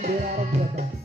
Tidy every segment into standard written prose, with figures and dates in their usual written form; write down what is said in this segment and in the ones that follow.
देर आरंभ करता है।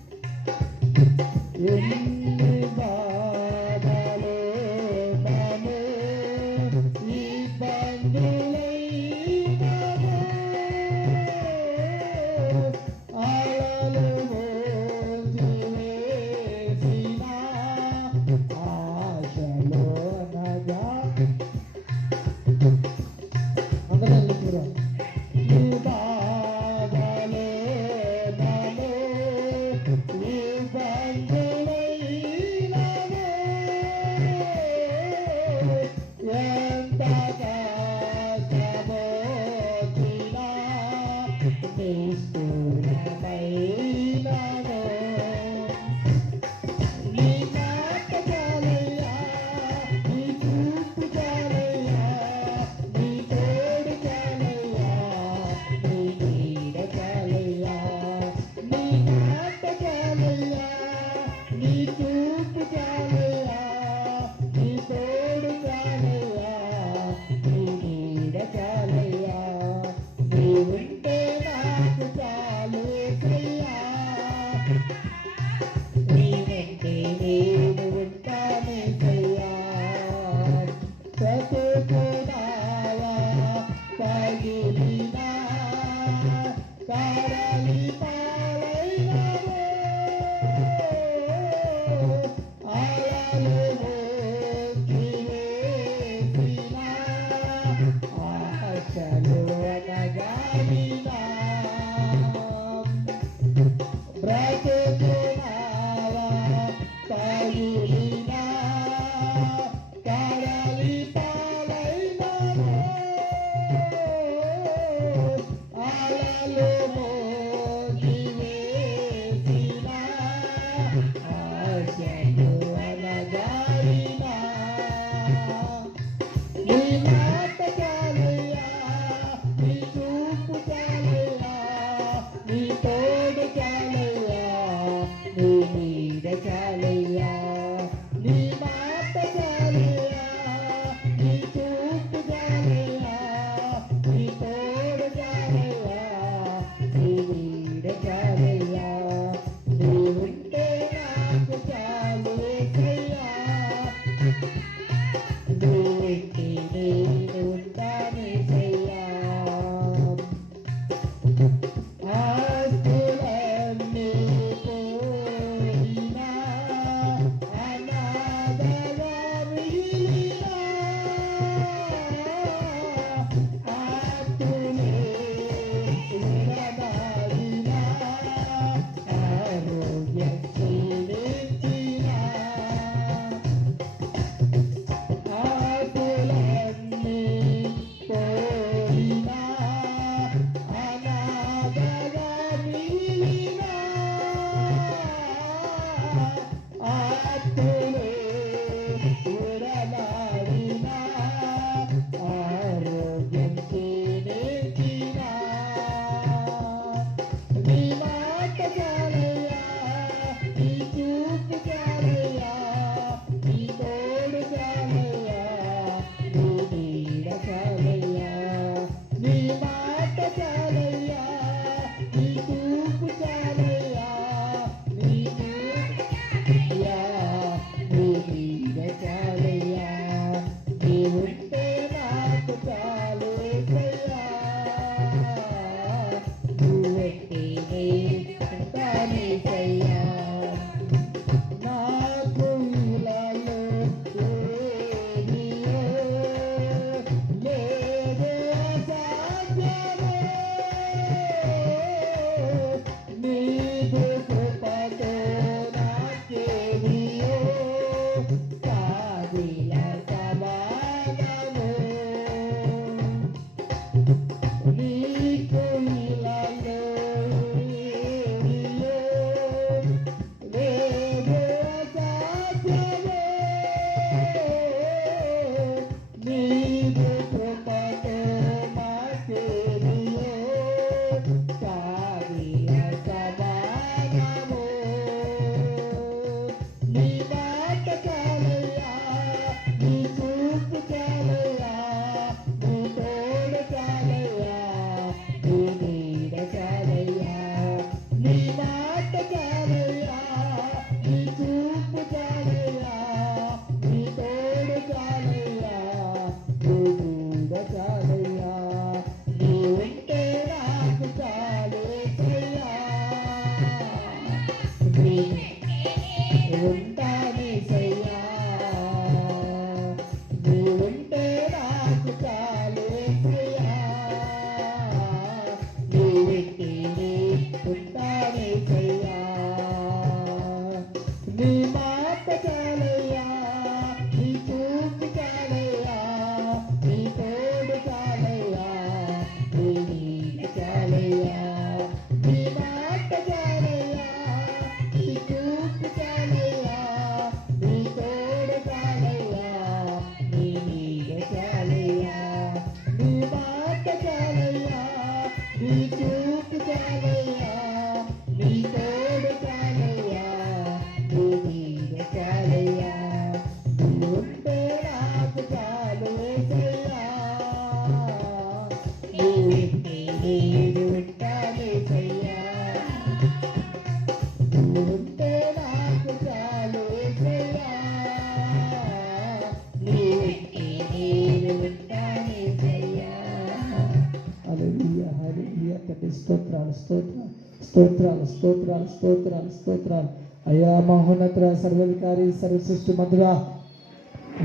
స్తోత్రాలు స్తోత్రాలు స్తోత్రాలు స్తోత్రాలు స్తోత్రాలు స్తోత్రాలు. అయ్యా మహోన్నతుడ, సర్వాధికారి, సర్వసృష్టి మంతుడా,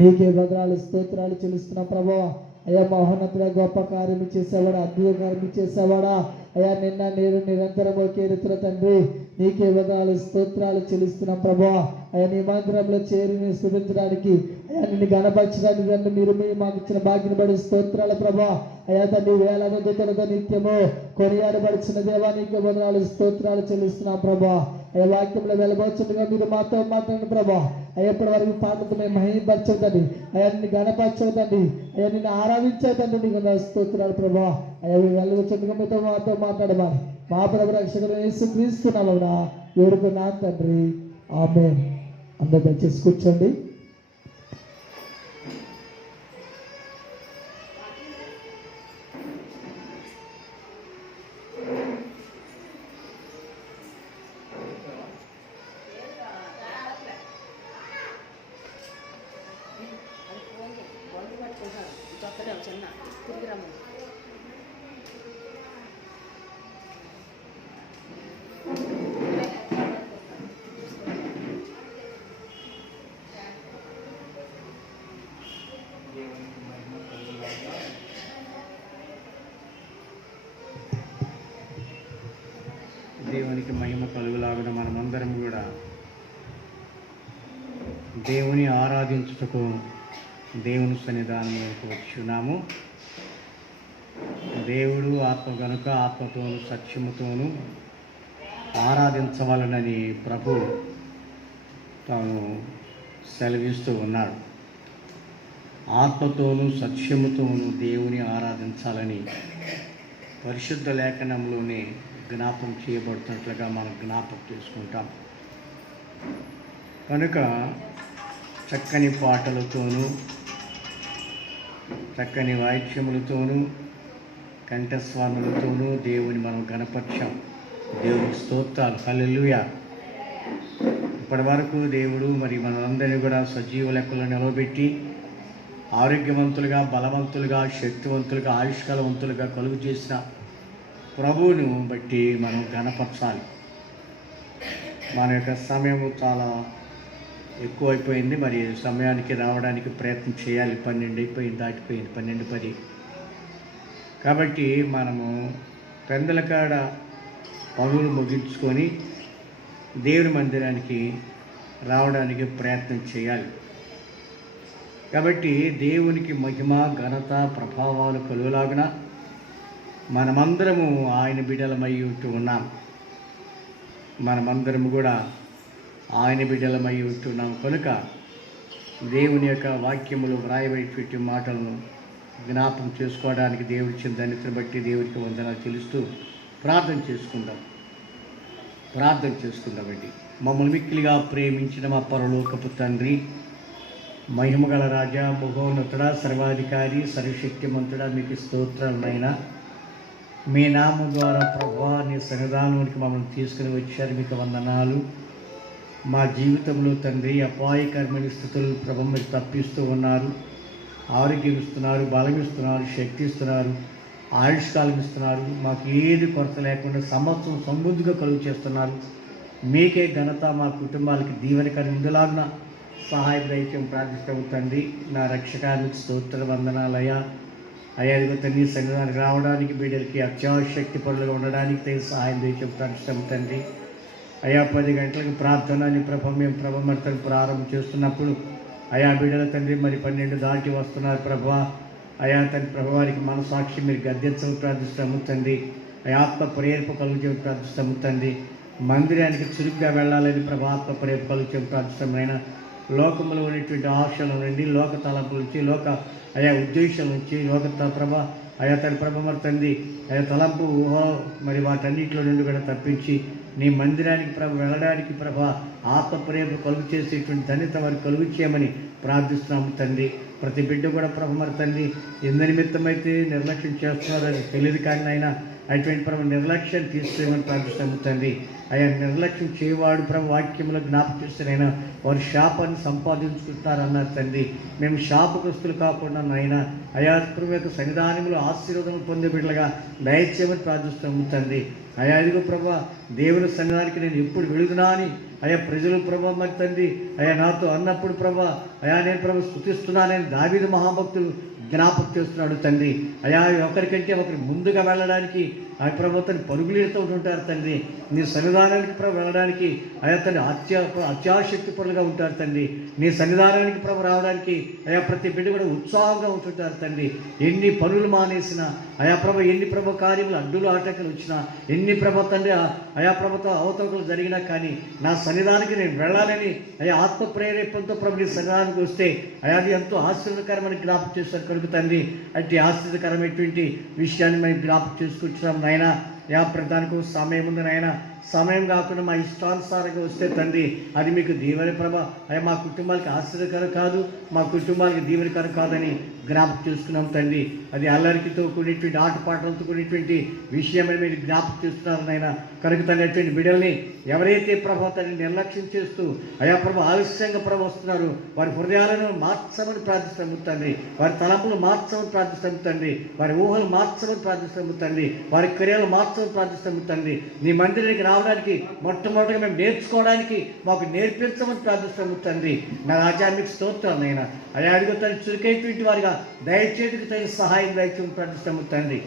నీకే వందనాలు స్తోత్రాలు చెల్లిస్తున్నాం ప్రభువా. అయ్యా మహోన్నతుడ, గొప్ప కార్యం చేసేవాడా, అద్భుత కార్యం చేసేవాడా, అయ్యా నిన్న నేను నిరంతరం ఒకే రీతిలో తండ్రి నీకే వందనాలు స్తోత్రాలు చెల్లిస్తున్నాం ప్రభువా. అయ్యా నీ మందిరంలో చేరి నేను స్తుతించడానికి, అయ్యా నిన్ను గణపరచడానికి తండ్రి మీరు మాకు ఇచ్చిన భాగ్యం బడి స్తోత్రాలు ప్రభువా. అయ్యా తండ్రి వేలాది దూతలతో నిత్యము కొనియాడబడుచున్న దేవా నీకే వందనాలు స్తోత్రాలు చెల్లిస్తున్నాం ప్రభువా. అయ్యా వాక్యంలో వెళ్ళబోచుండగా మీరు మాతో మాట్లాడండి ప్రభా. అయ్యా ఇప్పటి వరకు పాటలతో మేము మహిమపరచవుతండి, అయ్యా నిన్ను గణపరచవుతండి, అయ్యా నిన్ను ఆరాధించవుతండి, నీకు స్తోత్రాలు ప్రభా. అయ్యా వెళ్ళబోచుండగా మీతో మాతో మాట్లాడమని మా ప్రభు రక్షకుడు యేసుక్రీస్తునామమున వేడుకున్నాను తండ్రి, ఆమేన్. అందరూ దయచేసి కూర్చోండి. దేవునికి మహిమ కలుగులాగున మనమందరం కూడా దేవుని ఆరాధించుటకు దేవుని సన్నిధానంలోకి వచ్చున్నాము. దేవుడు ఆత్మ గనుక ఆత్మతోను సత్యముతోను ఆరాధించవలనని ప్రభు తాను సెలవిస్తూ ఉన్నాడు. ఆత్మతోను సత్యముతోను దేవుని ఆరాధించాలని పరిశుద్ధ లేఖనంలోనే జ్ఞాపకం చేయబడుతున్నట్లుగా మనం జ్ఞాపకం చేసుకుంటాం. కనుక చక్కని పాటలతోనూ చక్కని వాయిద్యములతోనూ కంఠస్వాములతోనూ దేవుని మనం గణపరిచాం. దేవుని స్తోత్రాలు, హల్లెలూయా. ఇప్పటి వరకు దేవుడు మరి మనందరినీ కూడా సజీవ లెక్కలో నిలవబెట్టి ఆరోగ్యవంతులుగా, బలవంతులుగా, శక్తివంతులుగా, ఆయుష్కాలవంతులుగా కలుగు చేసిన ప్రభువును బట్టి మనం గణపరచాలి. మన యొక్క సమయం చాలా ఎక్కువైపోయింది. మరి సమయానికి రావడానికి ప్రయత్నం చేయాలి. 12 అయిపోయింది, దాటిపోయింది 12:10. కాబట్టి మనము పెందల కాడ పనులు ముగించుకొని దేవుని మందిరానికి రావడానికి ప్రయత్నం చేయాలి. కాబట్టి దేవునికి మహిమ, ఘనత, ప్రభావాలు కలుగులాగున మనమందరము ఆయన బిడ్డలమై ఉంటూ ఉన్నాం. మనమందరము కూడా ఆయన బిడ్డలమై ఉంటున్నాం. కనుక దేవుని యొక్క వాక్యములు వ్రాయబడి మాటలను జ్ఞాపకం చేసుకోవడానికి దేవుడి ఇచ్చిన ధన్యతను బట్టి దేవుడికి వందనాలు చెల్లిస్తూ ప్రార్థన చేసుకుందామండి. మమ్మల్ని మిక్కిలిగా ప్రేమించిన మా పరలోకపు తండ్రి, మహిమగల రాజా, మహోన్నతుడ, సర్వాధికారి, సర్వశక్తిమంతుడా, మీకు స్తోత్రాలైనా మీ నామం ద్వారా ప్రభువా నీ సన్నిధానానికి మమ్మల్ని తీసుకుని వచ్చారు. మీకు వందనాలు. మా జీవితంలో తండ్రి అపాయకరమైన స్థితులు ప్రభు మీరు తప్పిస్తూ ఉన్నారు. ఆరోగ్యం ఇస్తున్నారు, బలం ఇస్తున్నారు, శక్తి ఇస్తున్నారు, ఆయుష్కాలం ఇస్తున్నారు. మాకు ఏది కొరత లేకుండా సంవత్సరం సమృద్ధిగా కలుగు చేస్తున్నారు. మీకే ఘనత, మా కుటుంబాలకి దీవెనకరం ఇందులాగా సహాయ దైత్యం ప్రార్థిస్తాము తండ్రి. నా రక్షకానికి స్తోత్ర వందనాలయ్యా. అయ్యా ఇదిగో తండ్రి సన్నిధానికి రావడానికి, బిడ్డలకి అత్యాశక్తి పనులుగా ఉండడానికి తగిన సహాయం దైత్యం ప్రార్థిస్తాము తండ్రి. అయ్యా 10 గంటలకు ప్రార్థన అని మేము ప్రభమర్తను ప్రారంభం చేస్తున్నప్పుడు అయా బిడ్డల తండ్రి మరి 12 దాటి వస్తున్నారు ప్రభా. అయా తండ్రి ప్రభువారికి మనసాక్షి మీరు గద్దెంచని ప్రార్థిస్తాము తండ్రి. ఆత్మ ప్రేరేప కలుగు ప్రార్థిస్తాము తండ్రి. మందిరానికి చురుగ్గా వెళ్ళాలని ప్రభా ఆత్మ ప్రేరేప కలుగు ప్రార్థిస్తాము. అయినా లోకంలో ఉన్నటువంటి ఆశల నుండి, లోక తలంపుల నుంచి, లోక అయా ఉద్దేశాల నుంచి, లోక ప్రభా అయా తన ప్రభ మరి తండ్రి అయా తలంపు మరి వాటన్నిటిలో నుండి కూడా తప్పించి నీ మందిరానికి ప్రభ వెళ్ళడానికి ప్రభ ఆత్మ ప్రేమ కలుగు చేసేటువంటి ధన్యత వారికి కలుగు చేయమని ప్రార్థిస్తున్నాము తండ్రి. ప్రతి బిడ్డ కూడా ప్రభ మరి తండ్రి ఎంత నిమిత్తమైతే నిర్లక్ష్యం చేస్తున్నారో అది తెలియదు. కానీ అయినా అటువంటి ప్రభు నిర్లక్ష్యం తీసుకోమని ప్రార్థిస్తాము తండ్రి. అయ్యా నిర్లక్ష్యం చేయవాడు ప్రభు వాక్యంలో జ్ఞాపకం చేస్తానైనా వారు శాపాన్ని సంపాదించుకుంటారన్నారు తండ్రి. మేము శాపగ్రస్తులు కాకుండా నాయన అయా ప్రభు యొక్క సన్నిధానంలో ఆశీర్వాదం పొందే బిడ్డలుగా దయచేయమని ప్రార్థిస్తాము తండ్రి. అయా ఇదిగో ప్రభా దేవుని సన్నిధానికి నేను ఎప్పుడు వెళుతున్నా అని అయా ప్రజలు ప్రభా మరి తండ్రి అయా నాతో అన్నప్పుడు ప్రభా అయా నేను ప్రభు స్తుతిస్తున్నానని దావీదు మహాభక్తులు జ్ఞాపకం చేస్తున్నాడు తండ్రి. అయా ఒకరికంటే ఒకరి ముందుగా వెళ్ళడానికి ఆ ప్రభుత్వాన్ని పరుగులేస్తూ ఉంటారు తండ్రి. నీ సన్నిధానానికి ప్రభు వెళ్ళడానికి అయా తండ్రి అత్యాశక్తి పరులుగా ఉంటారు తండ్రి. నీ సన్నిధానానికి ప్రభు రావడానికి అయా ప్రతి బిడ్డ కూడా ఉత్సాహంగా ఉంటుంటారు తండ్రి. ఎన్ని పనులు మానేసినా అయా ప్రభ ఎన్ని ప్రభు కార్యములు అడ్డులు ఆటంకాలు వచ్చినా ఎన్ని ప్రభ తండ్రి అయా ప్రభుత్వ అవతవకలు జరిగినా కానీ నా సన్నిధానానికి నేను వెళ్ళాలని అయా ఆత్మ ప్రేరేపణతో ప్రభు నీ సన్నిధానానికి వస్తే అయా అది ఎంతో ఆశ్చర్యకరమని జ్ఞాపకం చేస్తారు కనుక తండ్రి. అట్టి ఆశ్చర్యకరమైనటువంటి విషయాన్ని మేము జ్ఞాపకం చేసుకుంటున్నాం నాయన. యా ప్రధానికి సమయం ఉంది నాయన. సమయం కాకుండా మా ఇష్టానుసారంగా వస్తే తండ్రి అది మీకు దీవెన ప్రభ అయ్యా మా కుటుంబాలకి ఆశ్చర్యకరం కాదు, మా కుటుంబాలకి దీవెనకరం కాదని జ్ఞాపకం చేసుకున్నాం తండ్రి. అది అల్లరికితో కూడినటువంటి ఆటపాటలతో కూడినటువంటి విషయమని మీరు జ్ఞాపకం చేస్తున్నారు నాయన. కనుక తండ్రి బిడ్డల్ని ఎవరైతే ప్రభావాన్ని నిర్లక్ష్యం చేస్తూ అయా ప్రభు ఆలస్యంగా ప్రభు వస్తున్నారు వారి హృదయాలను మార్చమని ప్రార్థిస్తాము తండ్రి. వారి తలంపులు మార్చమని ప్రార్థిస్తాము తండ్రి. వారి ఊహలు మార్చమని ప్రార్థిస్తాము తండ్రి. వారి క్రియలు మార్చమని ప్రార్థిస్తాము తండ్రి. నీ మందిరానికి రావడానికి మొట్టమొదటిగా మేము నేర్చుకోవడానికి మాకు నేర్పించమని ప్రార్థిస్తాము తండ్రి. నా రాజ్యానికి స్తోత్రం నైనా అయా అడుగుతాను చురుకైనటువంటి వారిగా దయచేతికి తగిన సహాయం దయచేసి ప్రార్థిస్తాము తండ్రి.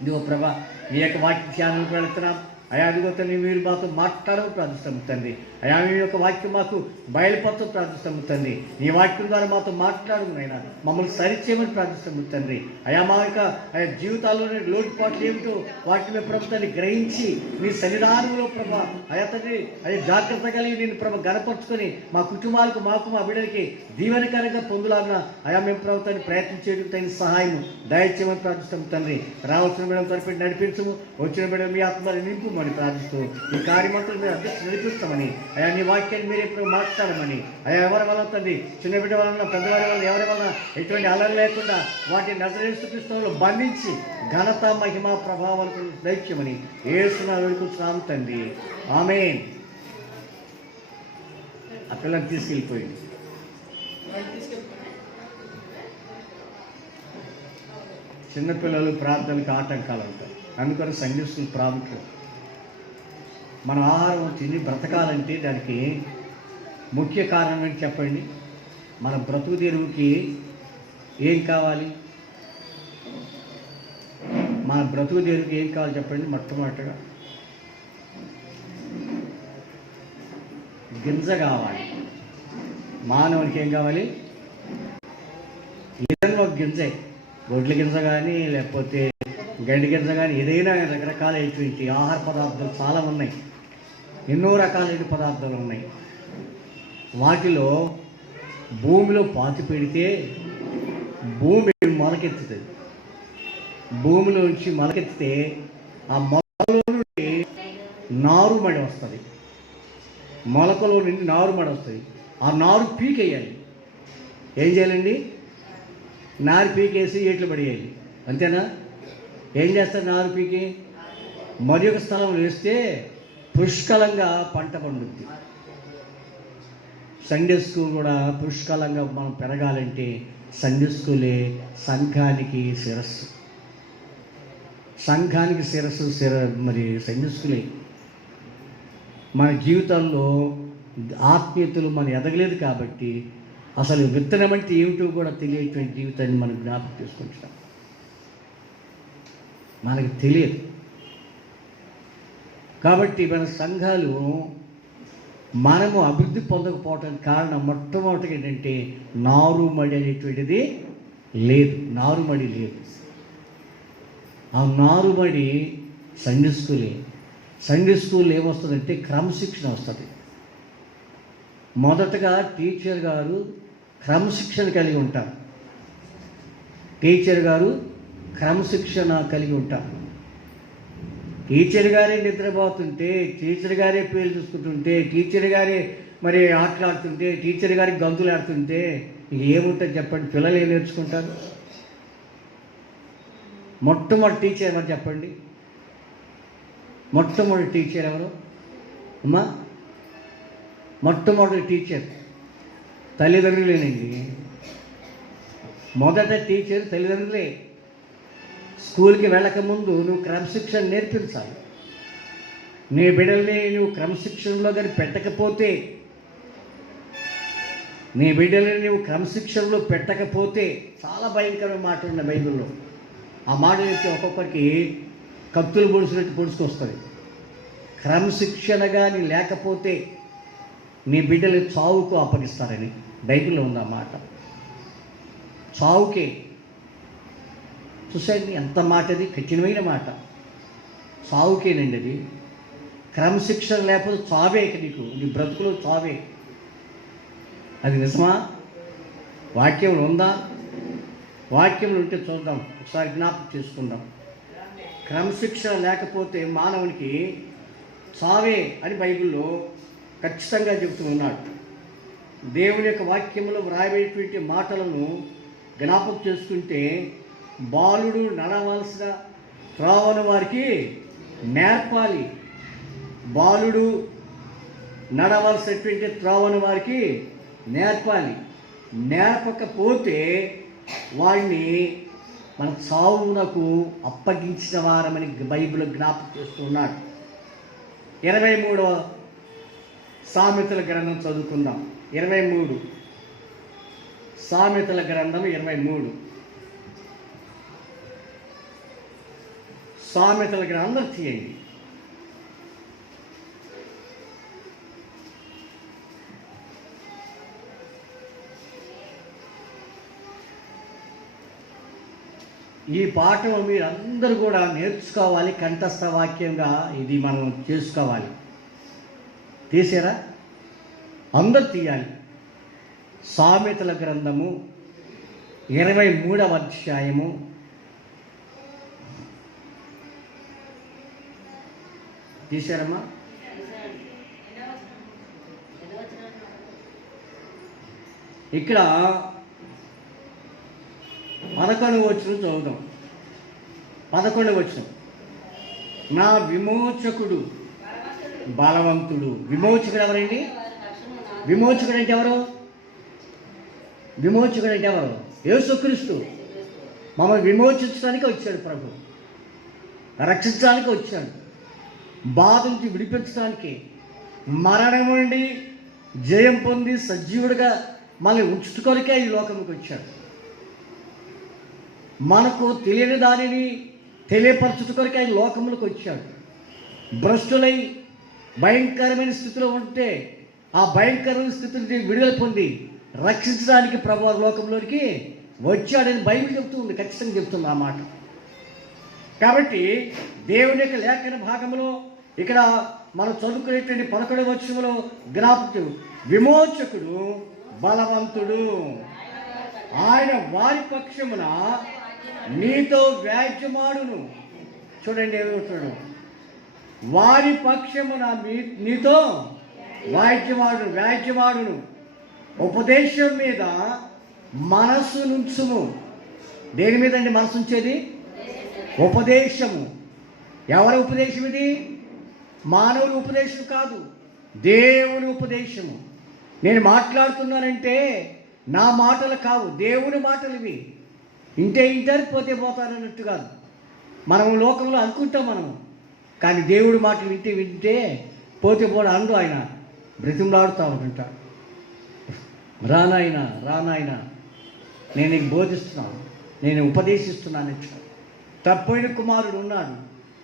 ఇదిగో ప్రభా మీ యొక్క వాక్య ధ్యానానికి వెళుతున్నాం అయా అడుగుతాను మీరు మాతో మాట్లాడమని ప్రార్థిస్తాము తండ్రి. అయా మీ యొక్క వాక్యం మాకు బయలుపరచు ప్రార్థిస్తాము తండ్రి. నీ వాక్యం ద్వారా మాతో మాట్లాడము నైనా మమ్మల్ని సరిచేయమని ప్రార్థిస్తాము తండ్రి. అయా మా యొక్క అయా జీవితాల్లోని లోటుపాట్లు ఏమిటో వాటిని ప్రభుత్వాన్ని గ్రహించి నీ సన్నిధానంలో ప్రభా అయా తండ్రి అదే జాగ్రత్త కలిగి నేను ప్రభు గనపరుచుకొని మా కుటుంబాలకు మాకు మా బిడ్డలకి దీవెనకరంగా పొందులాగిన అయా మేము ప్రభుత్వాన్ని ప్రయత్నించేందుకు తగిన సహాయం దయచేయమని ప్రార్థిస్తాము తండ్రి. రావాల్సిన బిడ్డలు తరపున నడిపించము, వచ్చిన బిడ్డలు మీ ఆత్మని నింపుమని ప్రార్థిస్తూ ఈ కార్యమంతా మీరు అధ్యక్షులు నడిపిస్తామని అయా నీ వాక్యాన్ని మీరు ఎప్పుడు మాట్లాడమని అయా ఎవరి వల్ల తండ్రి చిన్న బిడ్డ వలన పెద్దవారి వల్ల ఎవరి వలన ఎటువంటి అలలు లేకుండా వాటిని నజరేస్తు క్రీస్తువులో బంధించి ఘనత మహిమ ప్రభావాలకు దైత్యమని యేసున వేడుకుంటున్నాము తండ్రి. ఆమేన్. ఆ పిల్లలు తీసుకెళ్ళిపోయింది. చిన్నపిల్లలు ప్రార్థనలకు ఆటంకాలు ఉంటాయి. అందుకని సండే స్కూల్ ప్రాముఖ్యం. మన ఆహారం తిని బ్రతకాలంటే దానికి ముఖ్య కారణం ఏంటి చెప్పండి? మన బ్రతుకు తెరువుకి ఏం కావాలి? మన బ్రతుకు తెరువుకి ఏం కావాలి చెప్పండి? మొట్టమొదటిగా గింజ కావాలి. మానవునికి ఏం కావాలి? ఏదైనా ఒక గింజే, గొడ్ల గింజ కానీ లేకపోతే గండి గింజ కానీ ఏదైనా రకరకాలైనటువంటి ఆహార పదార్థాలు చాలా ఉన్నాయి. ఎన్నో రకాలైన పదార్థాలు ఉన్నాయి. వాటిలో భూమిలో పాతి పెడితే భూమి మొలకెత్తుతుంది. భూమిలో నుంచి మొలకెత్తితే ఆ మొలకలో నుండి నారుమడి వస్తుంది. మొలకలో నుండి నారుమడి వస్తుంది. ఆ నారు పీకేయాలి. ఏం చేయాలండి? నారు పీకేసి ఏట్లు పడేయాలి. అంతేనా? ఏం చేస్తారు? నారు పీకి మరి ఒక స్థలం వేస్తే పుష్కలంగా పంట పండుద్ది. సండే స్కూల్ కూడా పుష్కలంగా మనం పెరగాలంటే సండే స్కూలే సంఘానికి శిరస్సు. సంఘానికి శిరస్సు మరి సండే స్కూలే. మన జీవితాల్లో ఆత్మీయతలు మనం ఎదగలేదు కాబట్టి అసలు విత్తనం అంటే ఏమిటో కూడా తెలియటువంటి జీవితాన్ని మనం జ్ఞాపకం చేసుకుంటున్నాం. మనకు తెలియదు కాబట్టి మన సంఘాలు మనము అభివృద్ధి పొందకపోవటానికి కారణం మొట్టమొదటిగా ఏంటంటే నారుమడి అనేటువంటిది లేదు. నారుమడి లేదు. ఆ నారుమడి సండే స్కూలే. సండే స్కూల్ ఏమొస్తుందంటే క్రమశిక్షణ వస్తుంది. మొదటగా టీచర్ గారు క్రమశిక్షణ కలిగి ఉంటారు. టీచర్ గారు క్రమశిక్షణ కలిగి ఉంటారు. టీచర్ గారే నిద్రపోతుంటే, టీచర్ గారే పేర్లు చూసుకుంటుంటే, టీచర్ గారే మరి ఆటలాడుతుంటే, టీచర్ గారికి గంతులు ఆడుతుంటే ఏముంటుంది చెప్పండి? పిల్లలు ఏం నేర్చుకుంటారు? మొట్టమొదటి టీచర్ ఎవరు చెప్పండి? మొట్టమొదటి టీచర్ ఎవరు అమ్మా? మొట్టమొదటి టీచర్ తల్లిదండ్రులేనండి. మొదట టీచర్ తల్లిదండ్రులే. స్కూల్కి వెళ్ళకముందు నువ్వు క్రమశిక్షణ నేర్పించాలి. నీ బిడ్డల్ని నువ్వు క్రమశిక్షణలో కానీ పెట్టకపోతే, నీ బిడ్డల్ని నువ్వు క్రమశిక్షణలో పెట్టకపోతే, చాలా భయంకరమైన మాట ఉంది బైబిల్లో. ఆ మాట చెప్తే ఒక్కొక్కరికి కత్తులు పొడిచినట్టు పొడుచుకొస్తుంది. క్రమశిక్షణ కానీ లేకపోతే నీ బిడ్డలు చావుకు అప్పగిస్తారని బైబిల్లో ఉంది ఆ మాట. చావుకే. చూసాండి ఎంత మాట, అది కఠినమైన మాట. చావుకేనండి అది. క్రమశిక్షణ లేకపోతే చావే. నీకు నీ బ్రతుకులో చావే. అది నిజమా? వాక్యంలో ఉందా? వాక్యంలో ఉంటే చూద్దాం, ఒకసారి జ్ఞాపకం చేసుకుందాం. క్రమశిక్షణ లేకపోతే మానవునికి చావే అని బైబిల్లో ఖచ్చితంగా చెబుతూ ఉన్నాడు. దేవుని యొక్క వాక్యంలో వ్రాయబడేటువంటి మాటలను జ్ఞాపకం చేసుకుంటే, బాలుడు నడవలసిన త్రోవను వారికి నేర్పాలి. బాలుడు నడవలసినటువంటి త్రోవను వారికి నేర్పాలి. నేర్పకపోతే వాడిని మన చావునకు అప్పగించిన వారమని బైబిల్ జ్ఞాపకం చేస్తున్నాడు. 23వ సామెతల గ్రంథం చదువుకుందాం. 23 సామెతల గ్రంథం 23. సామెతల గ్రంథం తీయండి. ఈ పాఠం మీరందరూ కూడా నేర్చుకోవాలి. కంఠస్థ వాక్యంగా ఇది మనం చేసుకోవాలి. తీసారా? అందరు తీయాలి. సామెతల గ్రంథము 23వ అధ్యాయము 11 తీసారమ్మా? ఇక్కడ 11వ వచనం చదువుదాం. 11వ వచనం, నా విమోచకుడు బలవంతుడు. విమోచకుడు ఎవరండి? విమోచకుడు అంటే ఎవరు? విమోచకుడు అంటే ఎవరు? యేసుక్రీస్తు. మమ్మల్ని విమోచించడానికి వచ్చాడు ప్రభు, రక్షించడానికి వచ్చాడు, బాధ నుంచి విడిపించడానికి, మరణం నుండి జయం పొంది సజీవుడిగా మనల్ని ఉంచుకొనికే ఈ లోకంకి వచ్చాడు. మనకు తెలియని దానిని తెలియపరచుకొనికే ఆయన లోకంలోకి వచ్చాడు. భ్రష్టులై భయంకరమైన స్థితిలో ఉంటే ఆ భయంకరమైన స్థితి నుంచి విడుదల పొంది రక్షించడానికి ప్రభు లోకంలోనికి వచ్చాడని బైబిల్ చెప్తుంది. ఖచ్చితంగా చెప్తుంది ఆ మాట. కాబట్టి దేవుని యొక్క లేఖన భాగంలో ఇక్కడ మనం చదువుకునేటువంటి 11వ వచనంలో జ్ఞాపకం, విమోచకుడు బలవంతుడు, ఆయన వారి పక్షమున నీతో వ్యాజ్యమాడును. చూడండి ఏమవుతాడు, వారి పక్షమున నీతో వ్యాజ్యమాడును, ఉపదేశం మీద మనస్సు నుంచుము. దేని మీద అండి మనసు ఉంచేది? ఉపదేశము. ఎవరి ఉపదేశం ఇది? మానవుని ఉపదేశం కాదు, దేవుని ఉపదేశము. నేను మాట్లాడుతున్నానంటే నా మాటలు కావు, దేవుని మాటలు ఇవి. ఇంటారు పోతే పోతారన్నట్టు కాదు. మనం లోకంలో అనుకుంటాం మనము, కానీ దేవుడి మాటలు వింటే పోతే పోడు అందు ఆయన బ్రతిమలాడుతూ ఉంటాడు. రానాయన నేను నీకు బోధిస్తున్నాను, నేను ఉపదేశిస్తున్నాను. తప్పైన కుమారుడు ఉన్నాడు.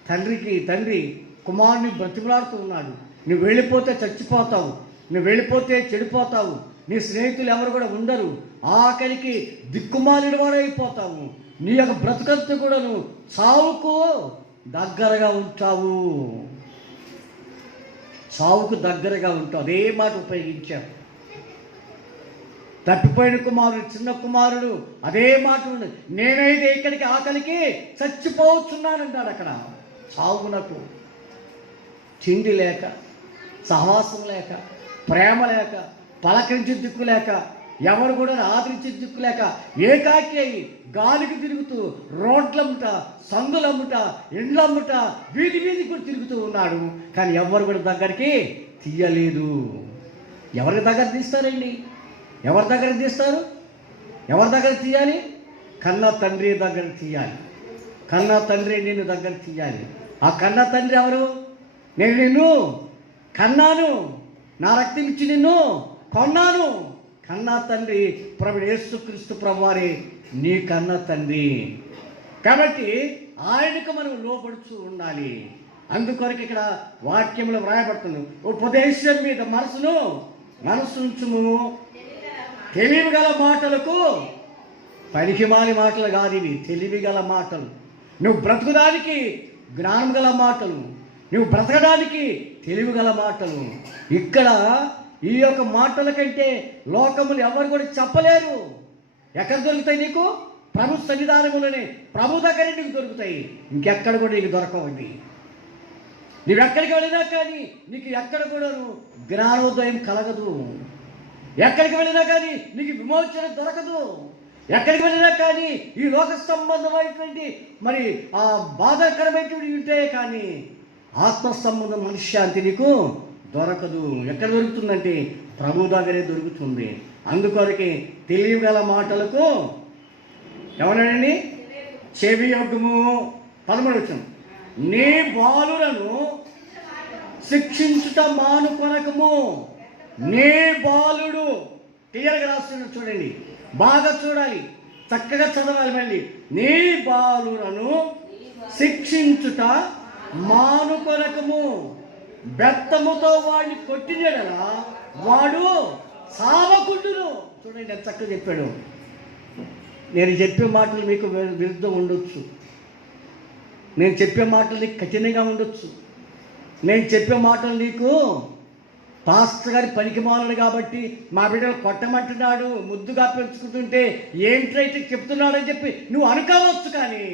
తండ్రి కుమారుని బ్రతిమలాడుతూ ఉన్నాడు. నువ్వు వెళ్ళిపోతే చచ్చిపోతావు, నువ్వు వెళ్ళిపోతే చెడిపోతావు, నీ స్నేహితులు ఎవరు కూడా ఉండరు, ఆఖరికి దిక్కుమాలిన వాడు అయిపోతావు, నీ యొక్క బ్రతుకంతా కూడా నువ్వు చావుకు దగ్గరగా ఉంటావు, చావుకు దగ్గరగా ఉంటావు. అదే మాట ఉపయోగించారు. తప్పిపోయిన కుమారుడు, చిన్న కుమారుడు అదే మాట ఉంది, నేనైతే ఇక్కడికి ఆకలికి చచ్చిపోతున్నానంటాడు. అక్కడ చావునకు తిండి లేక, సహవాసం లేక, ప్రేమ లేక, పలకరించి దిక్కు లేక ఎవరు కూడా ఆదరించి దిక్కులేక ఏకాకి అయి గాలికి తిరుగుతూ రోడ్లమ్ముట, సందులమ్ముట, ఇండ్లమ్ముట, వీధి వీధికి కూడా తిరుగుతూ ఉన్నాడు. కానీ ఎవరు కూడా దగ్గరికి తీయలేదు. ఎవరి దగ్గర తీస్తారండి? ఎవరి దగ్గర తీస్తారు? ఎవరి దగ్గర తీయాలి? కన్న తండ్రి దగ్గర తీయాలి. కన్న తండ్రి నిన్ను దగ్గర తీయాలి. ఆ కన్న తండ్రి ఎవరు? నేను నిన్ను కన్నాను, నా రక్తం ఇచ్చి నిన్ను కొన్నాను. కన్నా తండ్రి ప్రభువు యేసుక్రీస్తు ప్రభువారే నీ కన్న తండ్రి. కాబట్టి ఆయనకు మనం లోపడుతూ ఉండాలి. అందుకొరకు ఇక్కడ వాక్యంలో వ్రాయబడుతుంది, ఉపదేశం మీద మనసుంచుము, తెలివి గల మాటలకు. పనికిమాలి మాటలు కాదు ఇవి, తెలివి గల మాటలు. నువ్వు బ్రతుకుదానికి జ్ఞానం గల మాటలు, నువ్వు బ్రతకడానికి తెలివి గల మాటలు. ఇక్కడ ఈ యొక్క మాటల కంటే లోకములు ఎవరు కూడా చెప్పలేరు. ఎక్కడ దొరుకుతాయి నీకు? ప్రభు సన్నిధానములోనే, ప్రభు దగ్గర నీకు దొరుకుతాయి. ఇంకెక్కడ కూడా నీకు దొరకవండి. నువ్వెక్కడికి వెళ్ళినా కానీ నీకు ఎక్కడ కూడా జ్ఞానోదయం కలగదు. ఎక్కడికి వెళ్ళినా కానీ నీకు విమోచన దొరకదు. ఎక్కడికి వెళ్ళినా కానీ ఈ లోక సంబంధమైనటువంటి మరి ఆ బాధాకరమైనటువంటి ఉంటే కానీ ఆత్మ సంబంధం మనశ్శాంతి నీకు దొరకదు. ఎక్కడ దొరుకుతుందంటే ప్రభు దగ్గరే దొరుకుతుంది. అందుకొరకే తెలియగల మాటలకు ఎవరండి? చెవి యొక్కము. 13 వచనం, నీ బాలులను శిక్షించుట మానుకొనకము. నీ బాలుడు క్లియర్గా రాస్తున్నాడు, చూడండి, బాగా చూడాలి, చక్కగా చదవాలి. మళ్ళీ నీ బాలులను శిక్షించుట మానుకొనకము, బెత్తముతో వాడిని కొట్టినడలా వాడు సావకుండును. చూడండి ఎంత చక్కగా చెప్పాడు. నేను చెప్పే మాటలు మీకు విరుద్ధం ఉండొచ్చు, నేను చెప్పే మాటలు నీకు కఠినంగా ఉండొచ్చు, నేను చెప్పే మాటలు నీకు పాస్టర్ గారి పనికి మాలడు కాబట్టి మా బిడ్డలు కొట్టమంటున్నాడు, ముద్దుగా పెంచుకుంటుంటే ఏంటైతే చెప్తున్నాడని చెప్పి నువ్వు అనుకోవచ్చు. కానీ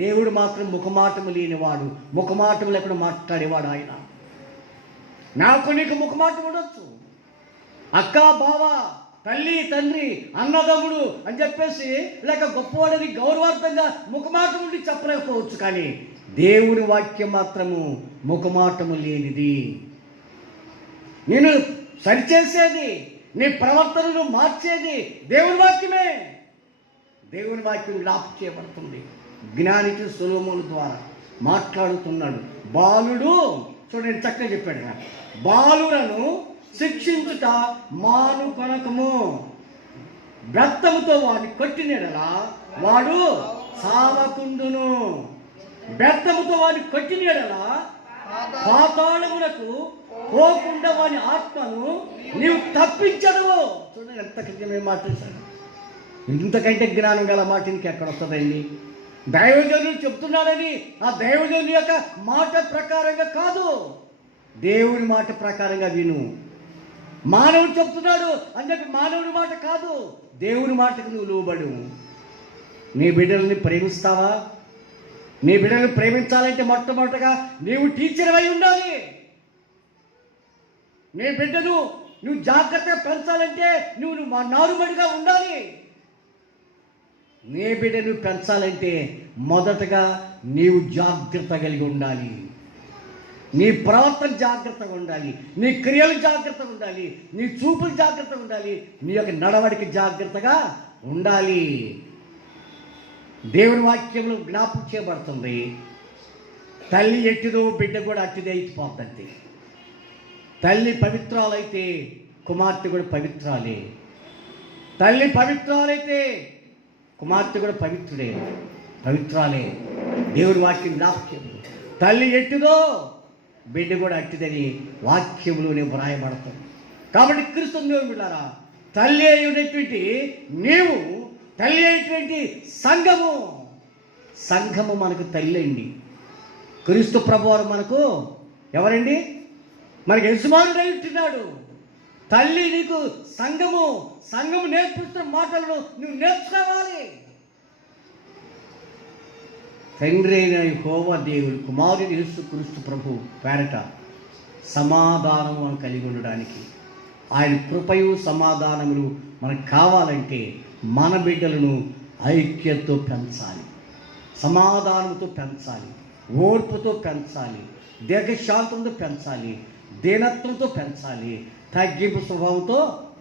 దేవుడు మాత్రం ముఖమాటము లేనివాడు, ముఖమాటము లేకుండా మాట్లాడేవాడు ఆయన. నాకు నీకు ముఖమాటం ఉండొచ్చు, అక్క బావ, తల్లి తండ్రి, అన్నదమ్ముడు అని చెప్పేసి లేక గొప్పవాడని గౌరవార్థంగా ముఖమాటం ఉండి చెప్పలేకపోవచ్చు. కానీ దేవుని వాక్యం మాత్రము ముఖమాటము లేనిది. నేను సరిచేసేది, నీ ప్రవర్తనను మార్చేది దేవుని వాక్యమే. దేవుని వాక్యం జ్ఞాపకం చేయబడుతుంది. జ్ఞానికి సొలొమోను ద్వారా మాట్లాడుతున్నాడు. బాలుడు చూడండి చక్కగా చెప్పాడు, బాలులను శిక్షించుట మానుకొనకము, బెత్తముతో వాడిని కొట్టినడలా వాడు సావకుండును. బెత్తముతో వాడిని కొట్టినడలా పాతాళమునకు పోకుండా వాని ఆత్మను నీవు తప్పించదు. చూడండి ఎంత కఠినమైన మాట్లాడాడు. ఇంతకంటే జ్ఞానం గల మాట ఇంకెక్కడ వస్తుందండి? దైవజనుడు చెప్తున్నాడని ఆ దైవజనుడి యొక్క మాట ప్రకారంగా కాదు, దేవుని మాట ప్రకారంగా విను. మానవుడు చెప్తున్నాడు అని చెప్పి మానవుడి మాట కాదు, దేవుని మాటకు నువ్వు లోబడు. నీ బిడ్డల్ని ప్రేమిస్తావా? నీ బిడ్డల్ని ప్రేమించాలంటే మొట్టమొదటగా నీవు టీచర్ అయి ఉండాలి. నీ బిడ్డను నువ్వు జాగ్రత్తగా పెంచాలంటే నువ్వు నారుమడిగా ఉండాలి. నీ బిడ్డను పెంచాలంటే మొదటగా నీవు జాగ్రత్త కలిగి ఉండాలి. నీ ప్రవర్తన జాగ్రత్తగా ఉండాలి, నీ క్రియలు జాగ్రత్తగా ఉండాలి, నీ చూపులు జాగ్రత్తగా ఉండాలి, నీ యొక్క నడవడికి జాగ్రత్తగా ఉండాలి. దేవుని వాక్యంలో జ్ఞాపకం చేయబడుతుంది, తల్లి ఎట్టిదో బిడ్డ కూడా అట్టిదే అయిపోద్దంతే. తల్లి పవిత్రాలైతే కుమార్తె కూడా పవిత్రాలే. తల్లి పవిత్రాలైతే కుమార్తె కూడా పవిత్రాలే. దేవుని వాక్యం జ్ఞాపకం. తల్లి ఎట్టిదో బిడ్డ కూడా అట్టిదని వాక్యంలోనే వ్రాయబడతాం. కాబట్టి క్రీస్తు దేవుని బిడ్డలారా, తల్లి అయినటువంటి నీవు, తల్లి అయినటువంటి సంఘము మనకు తల్లి అండి. క్రీస్తు ప్రభువారు మనకు ఎవరండి? మనకి యజమానుడు అయి ఉంటున్నాడు. తల్లి నీకు సంఘము నేర్పిస్తున్న మాటలను నువ్వు నేర్చుకోవాలి. తండ్రి అయిన యెహోవా దేవుడు కుమారుడు యేసుక్రీస్తు ప్రభు పేరట సమాధానం కలిగి ఉండడానికి ఆయన కృపయు సమాధానములు మనకు కావాలంటే మన బిడ్డలను ఐక్యతతో పెంచాలి, సమాధానంతో పెంచాలి, ఓర్పుతో పెంచాలి, దీర్ఘశాంతంతో పెంచాలి, దీనత్వంతో పెంచాలి, తగ్గింపు స్వభావంతో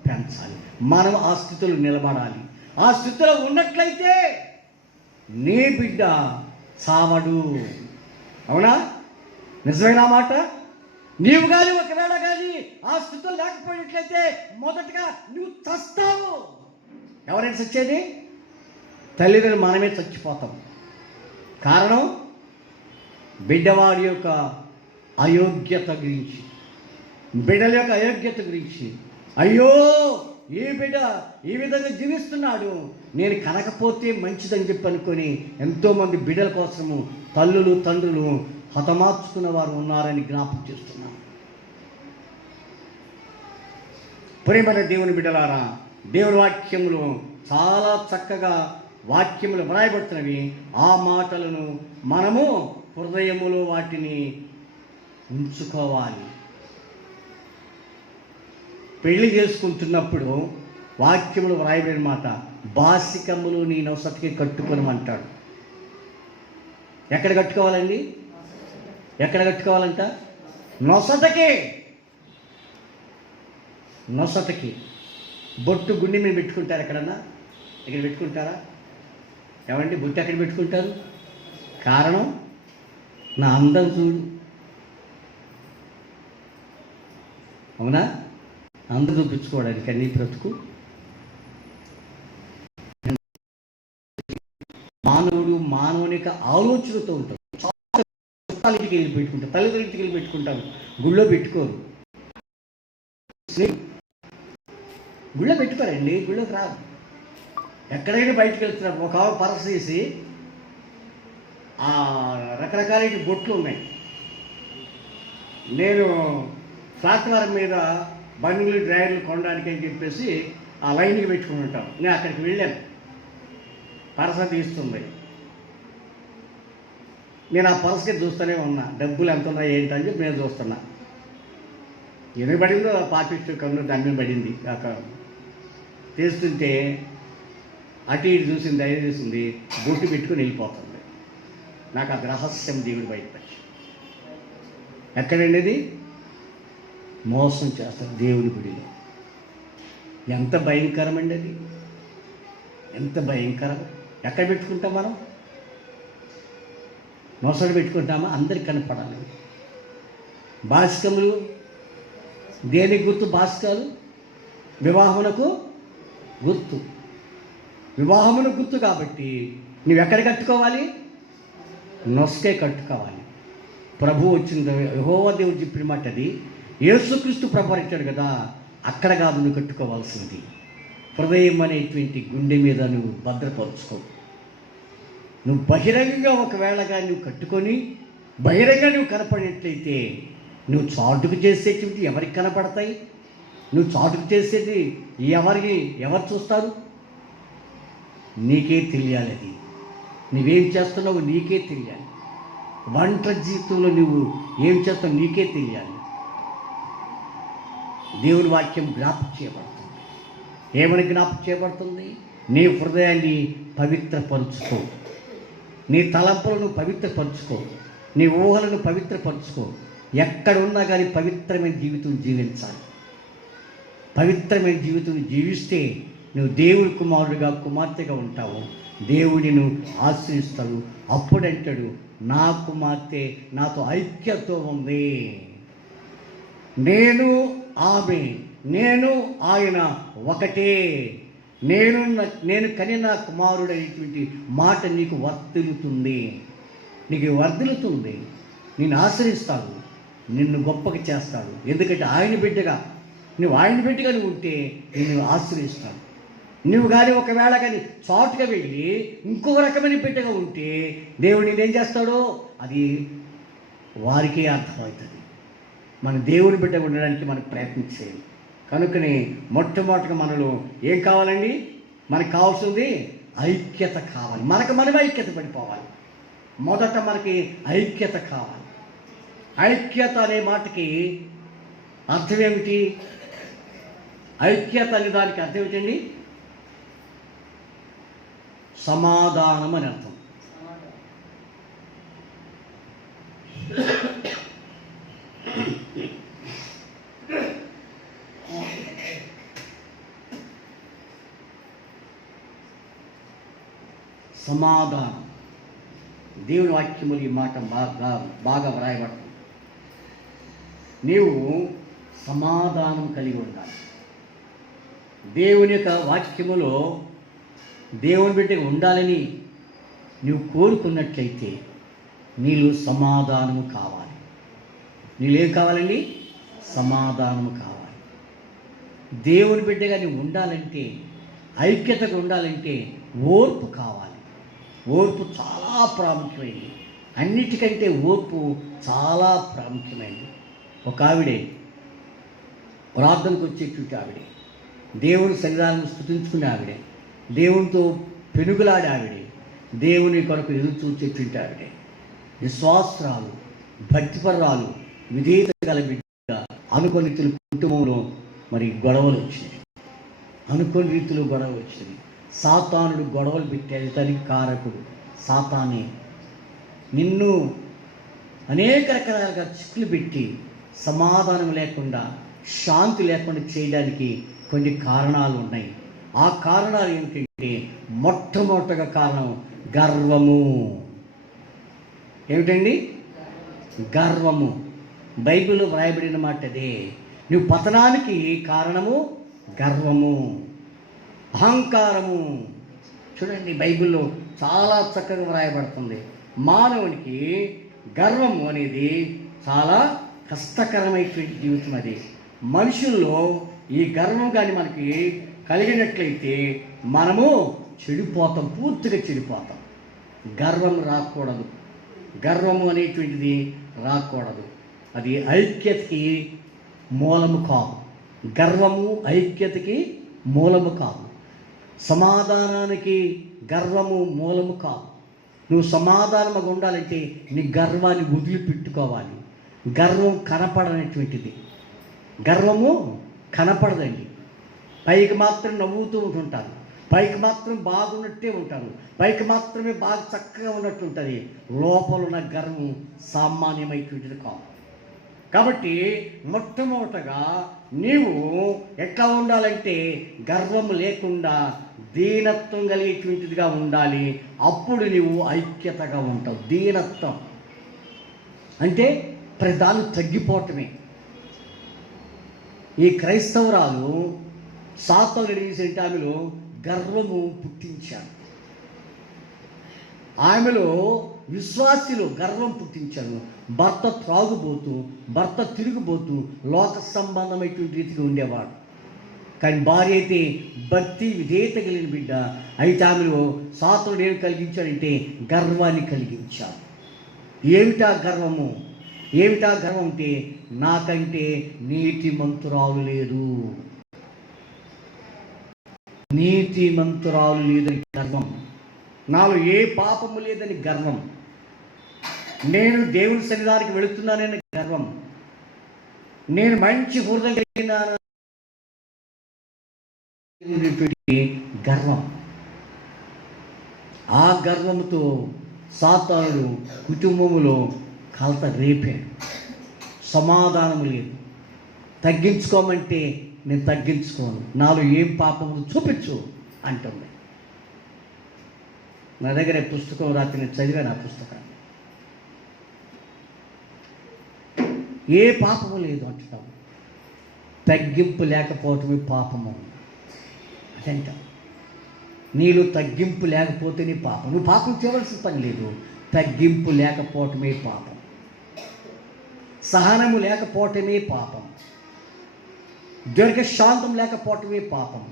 పెంచాలి. మనం ఆ స్థితిలో నిలబడాలి. ఆ స్థితిలో ఉన్నట్లయితే నీ బిడ్డ సావడు. అవునా? నిజమైన మాట. నీవు కానీ ఒకవేళ కానీ ఆ స్థితిలో లేకపోయినట్లయితే మొదటగా నువ్వు చస్తావు. ఎవరైనా చచ్చేది? తల్లిదండ్రులు మనమే చచ్చిపోతాం. కారణం బిడ్డవాడి యొక్క అయోగ్యత గురించి, బిడ్డల యొక్క అయోగ్యత గురించి. అయ్యో, ఈ బిడ్డ ఈ విధంగా జీవిస్తున్నాడు, నేను కనకపోతే మంచిదని చెప్పి అనుకొని ఎంతోమంది బిడ్డల కోసము తల్లులు తండ్రులు హతమార్చుకున్న వారు ఉన్నారని జ్ఞాపకం చేస్తున్నాను. ప్రేమైన దేవుని బిడ్డలారా, దేవుని వాక్యములు చాలా చక్కగా వాక్యములు వ్రాయబడుతున్నవి. ఆ మాటలను మనము హృదయములో వాటిని ఉంచుకోవాలి. పెళ్లి చేసుకుంటున్నప్పుడు వాక్యములు వ్రాయబడిన మాట, బాసికములు నీ నొసటికి కట్టుకొనమంటాడు. ఎక్కడ కట్టుకోవాలండి? ఎక్కడ కట్టుకోవాలంట? నొసటకి. నొసటకి. బొట్టు గుండె మీద పెట్టుకుంటారు. ఎక్కడన్నా ఇక్కడ పెట్టుకుంటారా? ఏమండి, బొట్టు ఎక్కడ పెట్టుకుంటారు? కారణం నా అందం చూడు. అవునా? అందం చూపించుకోవడానికి అన్ని బ్రతుకు. మానవుడు మానవునిక ఆలోచనతో ఉంటాడు. చుట్టాలింటికి వెళ్ళి పెట్టుకుంటారు, తల్లిదండ్రులకి వెళ్ళి పెట్టుకుంటారు, గుళ్ళో పెట్టుకోరు. గుళ్ళో పెట్టుకోరండి, గుళ్ళోకి రాదు. ఎక్కడైనా బయటకు వెళ్తున్నారు, ఒక పరస తీసి ఆ రకరకాల బొట్లు ఉన్నాయి. నేను ప్లాట్ఫారం మీద బండ్లు డ్రైవర్లు కొనడానికి అని చెప్పేసి ఆ లైన్కి పెట్టుకుని ఉంటాను. నేను అక్కడికి వెళ్ళాను, పరస తీస్తుంది. నేను ఆ పరసకి చూస్తూనే ఉన్నా, డబ్బులు ఎంత ఉన్నాయి ఏంటని చెప్పి నేను చూస్తున్నా. ఎందుకు పడిందో పాపిస్ట్ కన్ను దాని మీద పడింది. తీస్తుంటే అటు ఇటు చూసింది, ధైర్యం చూసింది, బొట్టు పెట్టుకుని వెళ్ళిపోతుంది. నాకు అది రహస్యం దేవుడు బయటపడి. ఎక్కడండి అది? మోసం చేస్తారు దేవుని గుడిలో. ఎంత భయంకరం అండి అది, ఎంత భయంకరం. ఎక్కడ పెట్టుకుంటాం మనం? మోసలు పెట్టుకుంటామా? అందరికి కనపడాలి. బాసికములు దేనికి గుర్తు? బాసికాలు వివాహమునకు గుర్తు. వివాహమును గుర్తు కాబట్టి నువ్వు ఎక్కడ కట్టుకోవాలి? నొసకే కట్టుకోవాలి. ప్రభు వచ్చిన యెహోవా దేవుడు చెప్పిన మాట అది. యేసుక్రీస్తు ప్రభరించాడు కదా, అక్కడ కాదు నువ్వు కట్టుకోవాల్సింది. హృదయం అనేటువంటి గుండె మీద నువ్వు భద్రపరుచుకో. నువ్వు బహిరంగంగా ఒకవేళగా నువ్వు కట్టుకొని బహిరంగంగా నువ్వు కనపడినట్లయితే నువ్వు చాటుకు చేసేటువంటి ఎవరికి కనపడతాయి? నువ్వు చాటుకు చేసేది ఎవరు చూస్తారు? నీకే తెలియాలి. అది నువ్వేం చేస్తున్నావు నీకే తెలియాలి. ఒంటరి జీవితంలో నువ్వు ఏం చేస్తావు నీకే తెలియాలి. దేవుని వాక్యం జ్ఞాపకం చేయబడుతుంది. ఏమని జ్ఞాపకం చేయబడుతుంది? నీ హృదయాన్ని పవిత్రపరుచుకో, నీ తలంపులను పవిత్రపరుచుకో, నీ ఊహలను పవిత్రపరుచుకో. ఎక్కడున్నా కానీ పవిత్రమైన జీవితం జీవించాలి. పవిత్రమైన జీవితం జీవిస్తే నువ్వు దేవుడి కుమారుడిగా కుమార్తెగా ఉంటావు. దేవుడిని ఆశ్రయిస్తాడు. అప్పుడంటాడు, నా కుమార్తె నాతో ఐక్యతో ఉంది, నేను ఆమె, నేను ఆయన ఒకటే, నేను కనిన కుమారుడు అనేటువంటి మాట నీకు వర్తిల్లుతుంది. నీకు వర్ధిల్లుతుంది. నేను ఆశ్రయిస్తాడు, నిన్ను గొప్పగా చేస్తాడు. ఎందుకంటే ఆయన బిడ్డగా నువ్వు ఉంటే నిన్ను ఆశ్రయిస్తాడు. నువ్వు కానీ ఒకవేళ కానీ చాటుగా వెళ్ళి ఇంకొక రకమైన బిడ్డగా ఉంటే దేవుడు నేనేం చేస్తాడో అది వారికే అర్థమవుతుంది. మన దేవుని బిడ్డగా ఉండడానికి మనకు ప్రయత్నం చేయాలి. కనుకనే మొట్టమొదటిగా మనలో ఏం కావాలండి? మనకు కావాల్సింది ఐక్యత కావాలి. మనం ఐక్యత పడిపోవాలి. మొదట మనకి ఐక్యత కావాలి. ఐక్యత అనే మాటకి అర్థం ఏమిటి? ఐక్యత అనే దానికి అర్థం ఏంటండి? సమాధానం అని అర్థం. సమాధానం. దేవుని వాక్యములు ఈ మాట బాగా వ్రాయబడుతుంది. నీవు సమాధానం కలిగి ఉండాలి. దేవుని యొక్క వాక్యములో దేవుని బిడ్డగా ఉండాలని నువ్వు కోరుకున్నట్లయితే నీలో సమాధానము కావాలి. నీళ్ళేం కావాలండి? సమాధానము కావాలి. దేవుని బిడ్డగా నువ్వు ఉండాలంటే, ఐక్యతగా ఉండాలంటే ఓర్పు కావాలి. ఓర్పు చాలా ప్రాముఖ్యమైనది. అన్నిటికంటే ఓర్పు చాలా ప్రాముఖ్యమైనది. ఒక ఆవిడే ప్రార్థనకు వచ్చేటువంటి ఆవిడే, దేవుని సన్నిధానం స్తుతించుకునే ఆవిడే, దేవునితో పెనుగులాడే ఆవిడే, దేవుని కొరకు ఎదురు చూచేటువంటి ఆవిడే, విశ్వాసరాలు, భక్తిపరాలు, విధేయత గల బిడ్డ. అనుకోని రీతులు కుటుంబంలో మరి గొడవలు వచ్చినాయి. అనుకోని రీతిలో గొడవ వచ్చింది. సాతానుడు గొడవలు పెట్టాడు. తనకి కారకుడు సాతానే. నిన్ను అనేక రకాలుగా చిక్కులు పెట్టి సమాధానం లేకుండా, శాంతి లేకుండా చేయడానికి కొన్ని కారణాలు ఉన్నాయి. ఆ కారణాలు ఏమిటంటే, మొట్టమొదటిగా కారణం గర్వము. ఏమిటండి? గర్వము. బైబిల్లో వ్రాయబడిన మాట అదే. నువ్వు పతనానికి కారణము గర్వము, అహంకారము. చూడండి, బైబిల్లో చాలా చక్కగా వ్రాయబడుతుంది. మానవునికి గర్వము అనేది చాలా కష్టకరమైనటువంటి జీవితం. అది మనుషుల్లో ఈ గర్వం కానీ మనకి కలిగినట్లయితే మనము చెడిపోతాం, పూర్తిగా చెడిపోతాం. గర్వం రాకూడదు. గర్వము అనేటువంటిది రాకూడదు. అది ఐక్యతకి మూలము కాదు. గర్వము ఐక్యతకి మూలము కాదు. సమాధానానికి గర్వము మూలము కాదు. నువ్వు సమాధానంగా ఉండాలంటే నీ గర్వాన్ని వదిలిపెట్టుకోవాలి. గర్వం కనపడనటువంటిది. గర్వము కనపడదండి. పైకి మాత్రం నవ్వుతూ ఉంటుంటారు, పైకి మాత్రం బాగున్నట్టే ఉంటారు, పైకి మాత్రమే బాగా చక్కగా ఉన్నట్టు ఉంటుంది. లోపల ఉన్న గర్వం సామాన్యమైనటువంటిది కాదు. కాబట్టి మొట్టమొదటగా నీవు ఎట్లా ఉండాలంటే గర్వం లేకుండా దీనత్వం కలిగేటువంటిదిగా ఉండాలి. అప్పుడు నీవు ఐక్యతగా ఉంటావు. దీనత్వం అంటే ప్రధానం తగ్గిపోవటమే. ఈ క్రైస్తవురాలు సాతాను రీసెంట్ ఆమెలో గర్వము పుట్టించాడు. ఆమెలో విశ్వాసిలో గర్వం పుట్టించాను. భర్త త్రాగుబోతూ, భర్త తిరుగుబోతూ లోక సంబంధమైనటువంటి రీతిగా ఉండేవాడు. కానీ భార్య అయితే భక్తి విధేయత కలిగిన బిడ్డ. అయితే ఆమెలో సాతానుడు ఏమి కలిగించాడంటే గర్వాన్ని కలిగించాడు. ఏమిటా గర్వము? ఏమిటా గర్వం అంటే, నాకంటే నీతిమంతురాలు లేదు, నీతిమంతురాలు లేదని గర్వం. నాలో ఏ పాపము లేదని గర్వం. నేను దేవుని సన్నిధానికి వెళుతున్నానని గర్వం. నేను మంచి హృదయం కలిగిన గర్వం. ఆ గర్వంతో సాతానుడు కుటుంబములో కలత రేపాడు. సమాధానం లేదు. తగ్గించుకోమంటే నేను తగ్గించుకోను, నాలో ఏం పాపము చూపించు అంటుంది. నా దగ్గర పుస్తకం రాత్రి నేను చదివాను. ఆ పుస్తకాన్ని ఏ పాపము లేదు అంటాం. తగ్గింపు లేకపోవటమే పాపము అదంట. నీలో తగ్గింపు లేకపోతే నీ పాపం. నువ్వు పాపం చేయవలసిన పని లేదు. తగ్గింపు లేకపోవటమే పాపం. సహనము లేకపోవటమే పాపం. దీర్ఘశాంతం లేకపోవటమే పాపం.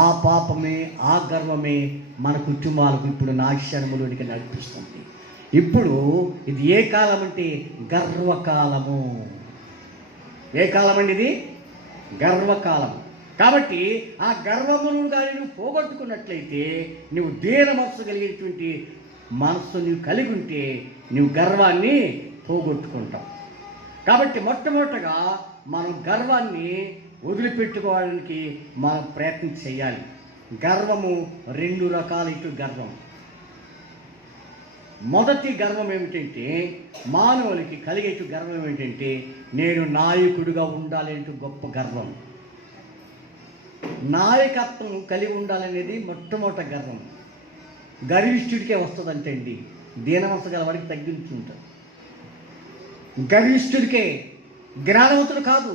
ఆ పాపమే, ఆ గర్వమే మన కుటుంబాలకు ఇప్పుడు నాశనములోనికి నడిపిస్తుంది. ఇప్పుడు ఇది ఏ కాలం అంటే గర్వకాలము. ఏ కాలం అండి ఇది? గర్వకాలం. కాబట్టి ఆ గర్వమును కానీ నువ్వు పోగొట్టుకున్నట్లయితే, నువ్వు దీన మనస్సు కలిగేటువంటి మనస్సు నువ్వు కలిగి ఉంటే నువ్వు గర్వాన్ని పోగొట్టుకుంటావు. కాబట్టి మొట్టమొదటగా మనం గర్వాన్ని వదిలిపెట్టుకోవడానికి మనం ప్రయత్నం చేయాలి. గర్వము 2 రకాలైన గర్వం. మొదటి గర్వం ఏమిటంటే, మానవులకి కలిగేటు గర్వం ఏమిటంటే, నేను నాయకుడిగా ఉండాలంటూ గొప్ప గర్వం. నాయకత్వం కలిగి ఉండాలనేది మొట్టమొదటి గర్వం. గర్విష్ఠుడికే వస్తుందంటే అండి, దీనవస్థ గల వాడికి తగ్గించుంటారు. గర్విష్ఠుడికే, జ్ఞానవంతుడు కాదు,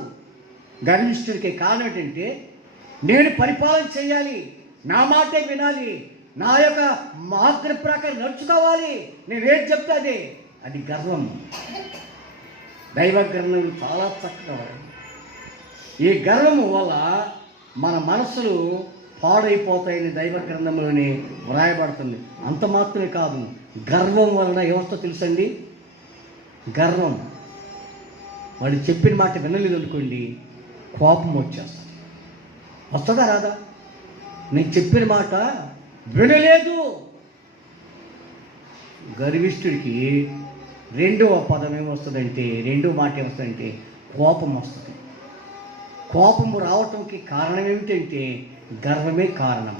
గర్విష్ఠుడికే. కారణం ఏంటంటే, నేను పరిపాలన చేయాలి, నా మాటే వినాలి, నా యొక్క మార్గ ప్రకారం నడుచుకోవాలి, నేనేం చెప్తే అదే, అది గర్వం. దైవ గ్రంథం చాలా చక్కగా వాడండి. ఈ గర్వము వల్ల మన మనస్సులు పాడైపోతాయని దైవ గ్రంథంలోనే వ్రాయబడుతుంది. అంత మాత్రమే కాదు, గర్వం వలన ఏమొస్తో తెలుసండి, గర్వం వాళ్ళు చెప్పిన మాట వినలేదు అనుకోండి, కోపం వచ్చేస్తుంది. వస్తుందా రాదా? నేను చెప్పిన మాట వినలేదు. గర్విష్ఠుడికి రెండవ పదం ఏమొస్తుందంటే, రెండో మాట ఏమొస్తుందంటే కోపం వస్తుంది. కోపము రావటంకి కారణం ఏమిటంటే గర్వమే కారణం.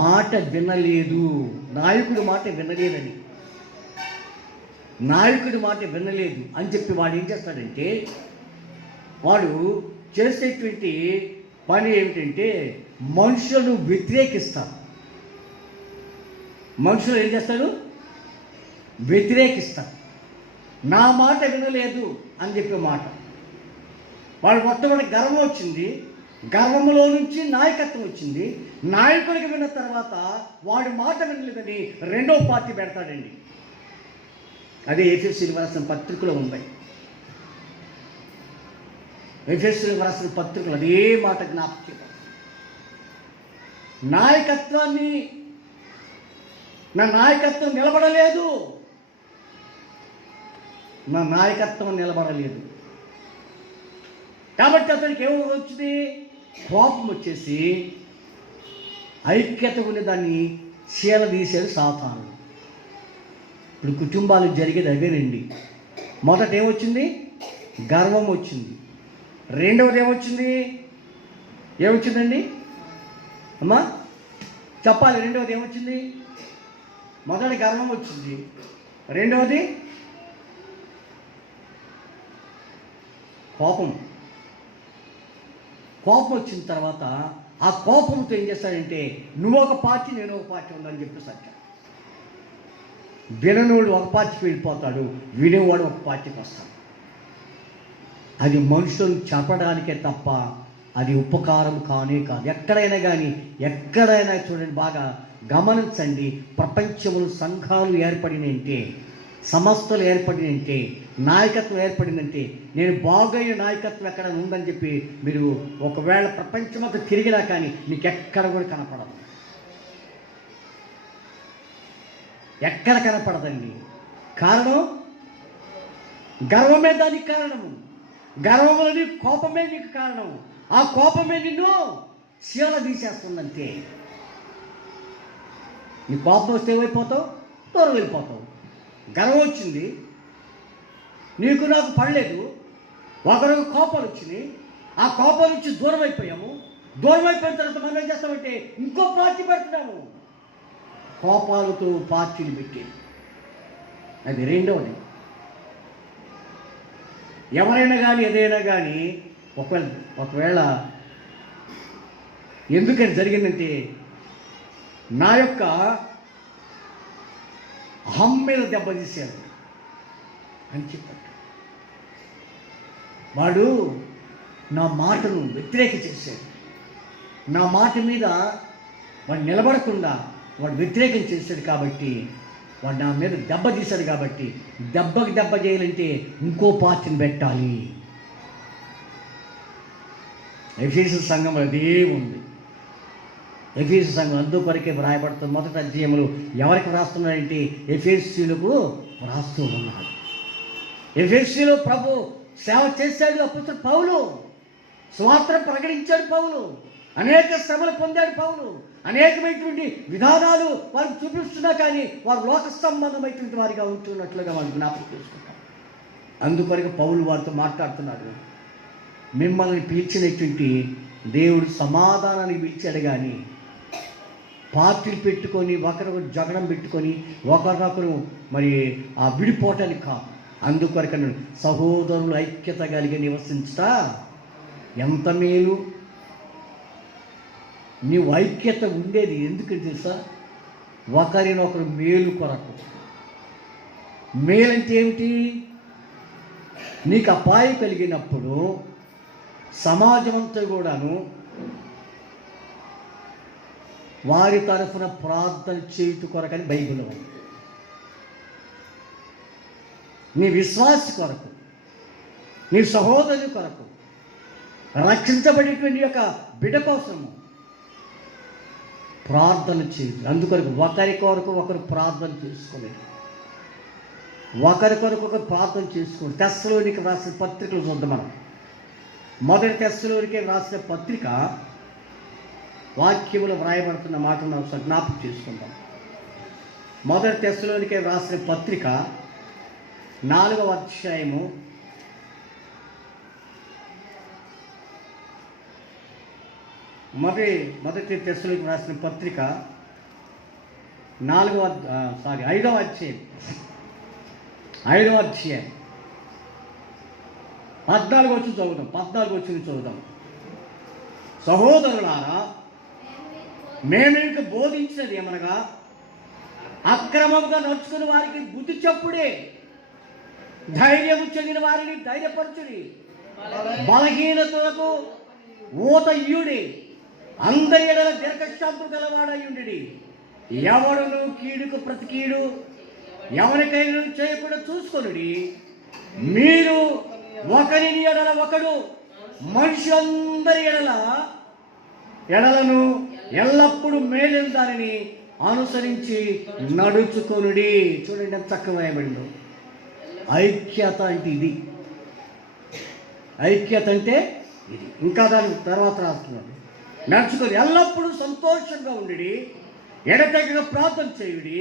మాట వినలేదు, నాయకుడి మాట వినలేదని, నాయకుడి మాట వినలేదు అని చెప్పి వాడు ఏం చేస్తాడంటే, వాడు చేసేటువంటి పని ఏమిటంటే మనుషులను వ్యతిరేకిస్తాడు. మనుషులు ఏం చేస్తాడు? వ్యతిరేకిస్తాడు. నా మాట వినలేదు అని చెప్పే మాట. వాడు మొట్టమొదటి గర్వం వచ్చింది, గర్వంలో నుంచి నాయకత్వం వచ్చింది. నాయకుడికి విన్న తర్వాత వాడి మాట వినలేదని రెండో పార్టీ పెడతాడండి. అదే ఎఫెసీయులకు రాసిన పత్రికలో ఉంది. ఎఫెసీయులకు రాసిన పత్రికలు అదే మాట జ్ఞాపకం చేయాలి. నాయకత్వాన్ని, నా నాయకత్వం నిలబడలేదు, నా నాయకత్వం నిలబడలేదు కాబట్టి అతనికి ఏమో వచ్చింది, కోపం వచ్చేసి ఐక్యత ఉండే దాన్ని చీలదీసేది సాతాను. ఇప్పుడు కుటుంబాలు జరిగేది అవేనండి. మొదట ఏమొచ్చింది? గర్వం వచ్చింది. రెండవది ఏమొచ్చిందండి అమ్మా చెప్పాలి. రెండవది ఏమొచ్చింది? మొదటి గర్వం వచ్చింది, రెండవది కోపం. కోపం వచ్చిన తర్వాత ఆ కోపంతో ఏం చేస్తాడంటే, నువ్వు ఒక పార్టీ నేను ఒక పార్టీ ఉందని చెప్పేసరికి విననోడు ఒక పార్టీకి వెళ్ళిపోతాడు, వినేవాడు ఒక పార్టీకి వస్తాడు. అది మనుషులను చెప్పడానికే తప్ప అది ఉపకారం కానే కాదు. ఎక్కడైనా కానీ, ఎక్కడైనా చూడండి, బాగా గమనించండి. ప్రపంచంలో సంఘాలు ఏర్పడినంటే, సంస్థలు ఏర్పడినంటే, నాయకత్వం ఏర్పడిందంటే, నేను బాగైన నాయకత్వం ఎక్కడ ఉందని చెప్పి మీరు ఒకవేళ ప్రపంచమంతా తిరిగినా కానీ మీకు ఎక్కడ కూడా కనపడదు. ఎక్కడ కనపడదండి. కారణం గర్వమే దానికి కారణము. గర్వములని కోపమే నీకు కారణము. ఆ కోపమే నిన్ను శీల తీసేస్తుందంతే. నీ కోపం వస్తే ఏమైపోతావు? దూరం వెళ్ళిపోతావు. గర్వం వచ్చింది, నీకు నాకు పడలేదు, ఒకరికి కోపాలు వచ్చినాయి, ఆ కోపాలు నుంచి దూరం అయిపోయాము. దూరం అయిపోయిన తర్వాత మనం ఏం చేస్తామంటే ఇంకో పార్టీ పెడుతున్నాము. కోపాలతో పార్టీలు పెట్టి, అది రెండవది. ఎవరైనా కానీ ఏదైనా కానీ ఒకవేళ ఎందుకని జరిగిందంటే, నా యొక్క అహం మీద దెబ్బతీశాడు అని చెప్పాడు. వాడు నా మాటను వ్యతిరేక చేశాడు. నా మాట మీద వాడు నిలబడకుండా వాడు వ్యతిరేకం చేశాడు కాబట్టి, వాడు నా మీద దెబ్బ తీశాడు కాబట్టి, దెబ్బకి దెబ్బ చేయాలంటే ఇంకో పార్టీని పెట్టాలి. ఎఫెసు సంఘం అదే ఉంది. ఎఫెసు సంఘం అందుకొరకే వ్రాయబడుతుంది. మొదటి అధ్యాయంలో ఎవరికి వ్రాస్తున్నాడంటే ఎఫెసీయులకు వ్రాస్తూ ఉన్నాడు. ఎఫెసీలో ప్రభు సేవ చేశాడు అపోస్తలుడు పౌలు, సువార్త ప్రకటించాడు పౌలు, అనేక శ్రమలు పొందాడు పౌలు, అనేకమైనటువంటి విధానాలు వారికి చూపిస్తున్నా కానీ వారు లోక సంబంధమైనటువంటి వారిగా ఉంటున్నట్లుగా వాళ్ళు జ్ఞాపకం చేసుకుంటారు. అందుకొరకు పౌలు వారితో మాట్లాడుతున్నాడు. మిమ్మల్ని పిలిచినటువంటి దేవుడు సమాధానాన్ని పిలిచాడు కానీ పార్టీలు పెట్టుకొని ఒకరొకరు జగడం పెట్టుకొని ఒకరినొకరు మరి ఆ విడిపోవటానికి కాదు. అందుకొరకను సహోదరులు ఐక్యత కలిగి నివసించుట ఎంత మేలు. నీవు ఐక్యత ఉండేది ఎందుకు తెలుసా? ఒకరినొకరు మేలు కొరకు. మేలంటే ఏమిటి? నీకు అపాయం కలిగినప్పుడు సమాజం అంతా కూడాను వారి తరఫున ప్రార్థన చేయుట కొరకని బైబిల్ ఉంది. నీ విశ్వాసి కొరకు, నీ సహోదరుని కొరకు, రక్షించబడేటువంటి యొక్క బిడ్డ కోసము ప్రార్థన చేయాలి. అందుకొరకు ఒకరి కొరకు ఒకరు ప్రార్థన చేసుకోలేదు. ఒకరి కొరకు ఒకరు ప్రార్థన చేసుకోండి. తెస్సలోనికి రాసిన పత్రికలు చూద్దాం మనం. మొదటి తెస్సలోనికి రాసిన పత్రిక వాక్యములు వ్రాయబడుతున్న మాటను ఒకసారి జ్ఞాపకం చేసుకుందాం. మొదటి తెస్సలోనికి రాసిన పత్రిక 4వ అధ్యాయము మొదటి తెస్సలోనికి రాసిన పత్రిక 5వ అధ్యాయం 14 వచ్చి చదువుదాం. సహోదరులారా, మేము మీకు బోధించినది ఏమనగా అక్రమంగా నడుచుకుని వారికి బుద్ధి చెప్పుడే, ధైర్యము చెందిన వారిని ధైర్యపరచుడి, బలహీనతలకు ఊత ఇయ్యుడి, అందరి ఎడల దీర్ఘశాంతులు గలవాడయ్యుండి, ఎవడును కీడుకు ప్రతి కీడు ఎవరికైనా చేయకుండా చూసుకొనుడి. మీరు ఒకరిని ఎడల ఒకడు మనుషులందరి ఎడలను ఎల్లప్పుడూ మేలిన దానిని అనుసరించి నడుచుకొనుడి. చూడండి ఎంత చక్కగా రాయబడిందో. ఐక్యత అంటే ఇది. ఐక్యత అంటే ఇది. ఇంకా దాని తర్వాత రాస్తున్నాడు, నడుచుకొని ఎల్లప్పుడూ సంతోషంగా ఉండి ఎడతెగక ప్రార్థన చేయుడి,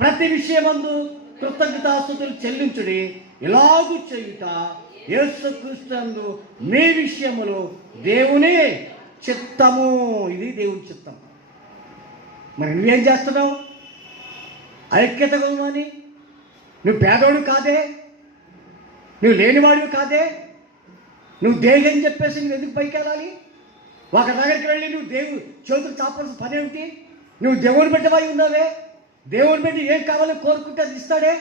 ప్రతి విషయమందు కృతజ్ఞతాస్తుతులు చెల్లించుడి, ఇలాగూ చేయుట యేసుక్రీస్తునందు మీ విషయములో దేవుని చిత్తము. ఇది దేవుని చిత్తం. మరి నువ్వేం చేస్తున్నావు? ఐక్యత అని నువ్వు పేదోడు కాదే, నువ్వు లేనివాడివి కాదే, నువ్వు దేగని చెప్పేసి నువ్వు ఎందుకు పైకి వెళ్ళాలి? ఒక దగ్గరికి వెళ్ళి నువ్వు దేవుడు చేతులు చాపాల్సిన పని ఏమిటి? నువ్వు దేవుని బిడ్డవై ఉన్నావే. దేవుని బిడ్డ ఏం కావాలో కోరుకుంటే అది ఇస్తాడే.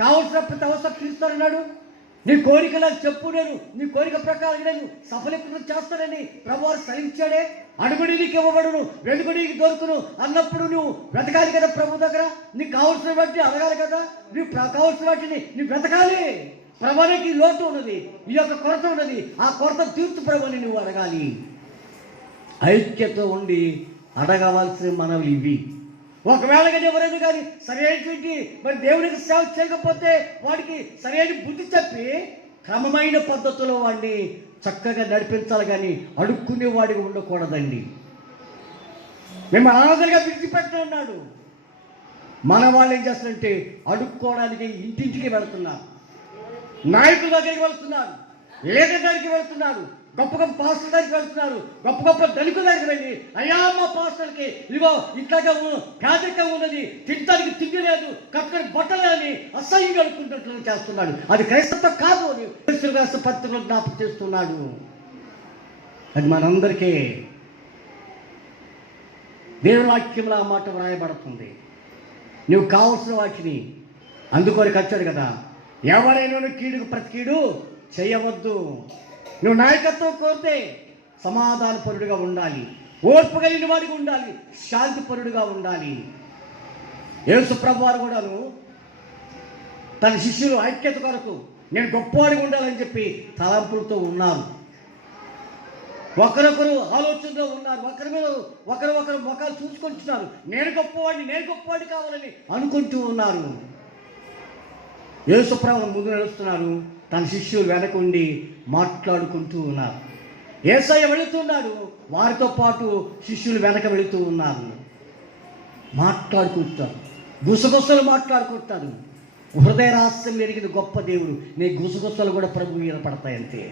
కావాల్సిన ప్రతి అవసరం తీరుస్తానన్నాడు. నీ కోరిక నాకు చెప్పు, నేను నీ కోరిక ప్రకారం నేను సఫలీకృతం చేస్తానని ప్రభువారు సహించాడే. అడుగుడి నీకు ఇవ్వబడును, వెతుకుడి నీకు దొరుకును అన్నప్పుడు నువ్వు వెతకాలి కదా ప్రభు దగ్గర. నీకు కావాల్సిన వాటిని అడగాలి కదా. నువ్వు కావాల్సిన వాటిని నువ్వు వెతకాలి. ప్రభునికి లోటు ఉన్నది, ఈ యొక్క కొరత ఉన్నది, ఆ కొరత తీర్చు ప్రభుని నువ్వు అడగాలి. ఐక్యత ఉండి అడగవలసిన మనవి ఇవి. ఒకవేళ కానీ ఎవరైనా కానీ సరైనటువంటి మరి దేవునికి సేవ చేయకపోతే వాడికి సరైన బుద్ధి చెప్పి క్రమమైన పద్ధతిలో వాడిని చక్కగా నడిపించాలి కానీ అడుక్కునే వాడికి ఉండకూడదండి. మేము అనాథలుగా విడిచిపెట్టనున్నాడు. మన వాళ్ళు ఏం చేస్తారంటే అడుక్కోవడానికి ఇంటింటికి వెళుతున్నారు, నాయకుల దగ్గరికి వెళ్తున్నారు, లీడర్ దగ్గరికి వెళ్తున్నారు, గొప్ప గొప్ప పాస్టర్ దగ్గరికి వెళ్తున్నారు, గొప్ప గొప్ప దళితుల దగ్గరికి వెళ్ళి అయ్యా మా పాస్టర్కి ఇదిగో ఇట్లాగా పేదరికం ఉన్నది, తినడానికి తిండి లేదు, కట్టుకొని బట్టలేని అసహ్యంగా అనుకుంటున్నట్లు చేస్తున్నాడు. అది క్రైస్తవం కాదు అని పత్రికలు జ్ఞాపకం చేస్తున్నాడు. అది మనందరికీ దేవుని వాక్యంలో ఆ మాట వ్రాయబడుతుంది. నువ్వు కావలసిన వాటిని అందుకొని వచ్చాడు కదా. ఎవరైనా కీడుకు ప్రతి కీడు చేయవద్దు. నువ్వు నాయకత్వం కోరితే సమాధానపరుడుగా ఉండాలి, ఓర్పు కలిగిన వాడిగా ఉండాలి, శాంతిపరుడుగా ఉండాలి. యేసు ప్రభువారు కూడాను తన శిష్యులు ఐక్యత కొరకు నేను గొప్పవాడిగా ఉండాలని చెప్పి తలంపులతో ఉన్నారు. ఒకరొకరు ఆలోచనలో ఉన్నారు, ఒకరి మీద ఒకరు ముఖాలు చూసుకుంటున్నారు. నేను గొప్పవాడి కావాలని అనుకుంటూ ఉన్నారు. యేసు ప్రభువు ముందు నడుస్తున్నారు, తన శిష్యులు వెనకుండి మాట్లాడుకుంటూ ఉన్నారు. యేసయ్య వెళుతున్నాడు, వారితో పాటు శిష్యులు వెనక వెళుతూ ఉన్నారు. మాట్లాడుకుంటారు, గుసగుసలు మాట్లాడుకుంటారు. హృదయ రహస్యం ఎరిగిన గొప్ప దేవుడు. నీ గుసగుసలు కూడా ప్రభు వినపడతాయంతే.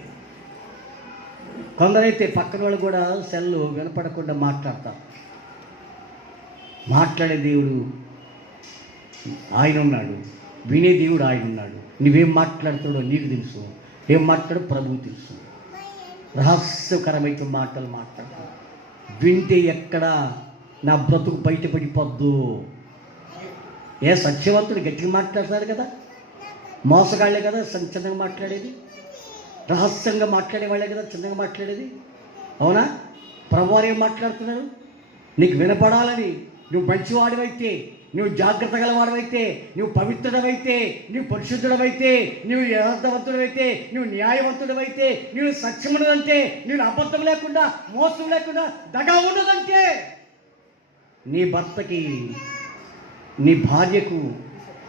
కొందరైతే పక్కన వాళ్ళు కూడా సెల్లు వినపడకుండా మాట్లాడతారు. మాట్లాడే దేవుడు ఆయన ఉన్నాడు, వినే దేవుడు ఆయన ఉన్నాడు. నువ్వేం మాట్లాడుతాడో నీకు తెలుసు, ఏం మాట్లాడో ప్రభువు తెలుసు. రహస్యకరమైన మాటలు మాట్లాడతాడు. వింటే ఎక్కడ నా బ్రతుకు బయటపడిపోద్దు. ఏ సత్యవంతుడు గట్టిగా మాట్లాడతాడు కదా, మోసగాళ్లే కదా చిన్నగా మాట్లాడేది, రహస్యంగా మాట్లాడే వాళ్ళే కదా చిన్నగా మాట్లాడేది. అవునా? ప్రభువారు ఏం మాట్లాడుతున్నారు? నీకు వినపడాలని, నువ్వు మంచివాడివైతే, నువ్వు జాగ్రత్త గలవాడివైతే, నువ్వు పవిత్రుడవైతే, నువ్వు పరిశుద్ధుడవైతే, నువ్వు యథార్థవంతుడవైతే, నువ్వు న్యాయవంతుడవైతే, నువ్వు సత్యముడదంటే, నువ్వు అబద్ధం లేకుండా, మోసం లేకుండా, దగా ఉండదంటే, నీ భర్తకి, నీ భార్యకు,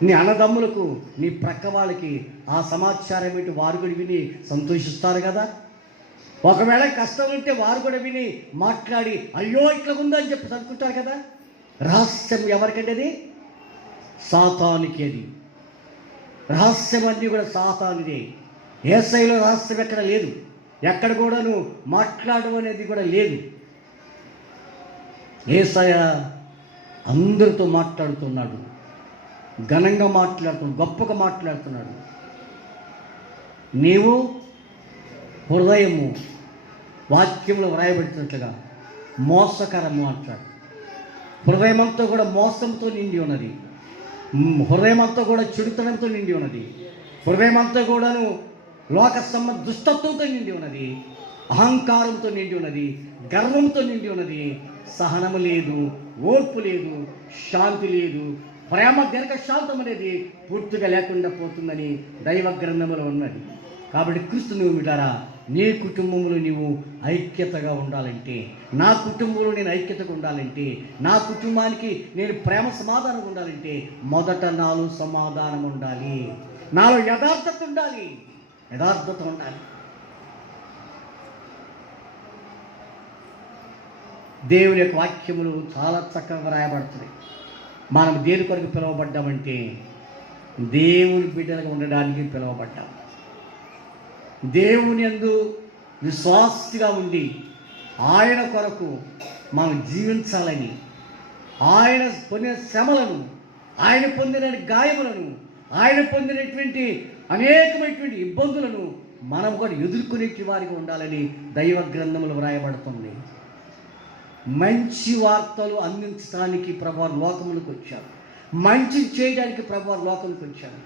నీ అన్నదమ్ములకు, నీ ప్రక్క వాళ్ళకి ఆ సమాచారం ఏంటి వారు కూడా విని సంతోషిస్తారు కదా. ఒకవేళ కష్టం ఉంటే వారు కూడా విని మాట్లాడి అయ్యో ఇట్లా ఉందని చెప్పి అనుకుంటారు కదా. రహస్యం ఎవరికంటే అది సాతానుకి. అది రహస్యం అన్నీ కూడా సాతానుదే. యేసయ్యలో రహస్యం ఎక్కడ లేదు, ఎక్కడ కూడాను మాట్లాడడం అనేది కూడా లేదు. యేసయ్య అందరితో మాట్లాడుతున్నాడు, ఘనంగా మాట్లాడుతున్నాడు, గొప్పగా మాట్లాడుతున్నాడు. నీవు హృదయము వాక్యంలో వ్రాయబడుతున్నట్లుగా మోసకరము అంటాడు. హృదయమంతా కూడా మోసంతో నిండి ఉన్నది, హృదయమంతా కూడా చెడుతనంతో నిండి ఉన్నది, హృదయమంతా కూడాను లోక దుష్టత్వంతో నిండి ఉన్నది, అహంకారంతో నిండి ఉన్నది, గర్వంతో నిండి ఉన్నది. సహనము లేదు, ఓర్పు లేదు, శాంతి లేదు, ప్రేమ దీర్ఘ శాంతం అనేది పూర్తిగా లేకుండా పోతుందని దైవ గ్రంథంలో ఉన్నది. కాబట్టి క్రీస్తు నువ్వు మిటారా, నీ కుటుంబంలో నీవు ఐక్యతగా ఉండాలంటే, నా కుటుంబంలో నేను ఐక్యతగా ఉండాలంటే, నా కుటుంబానికి నేను ప్రేమ సమాధానం ఉండాలంటే మొదట నాలో సమాధానం ఉండాలి, నాలో యథార్థత ఉండాలి, యథార్థత ఉండాలి. దేవుని యొక్క వాక్యములు చాలా చక్కగా రాయబడుతున్నాయి. మనం దేని కొరకు పిలువబడ్డామంటే దేవుని బిడ్డలుగా ఉండడానికి పిలువబడ్డాం. దేవుని యందు విశ్వాసిగా ఉండి ఆయన కొరకు మనం జీవించాలని, ఆయన పొందిన శ్రమలను, ఆయన పొందిన గాయములను, ఆయన పొందినటువంటి అనేకమైనటువంటి ఇబ్బందులను మనం కూడా ఎదుర్కొనే వారికి ఉండాలని దైవ గ్రంథములు వ్రాయబడుతుంది. మంచి వార్తలు అందించడానికి ప్రభువారు లోకములకు వచ్చారు, మంచి చేయడానికి ప్రభువారు లోకములకు వచ్చారు,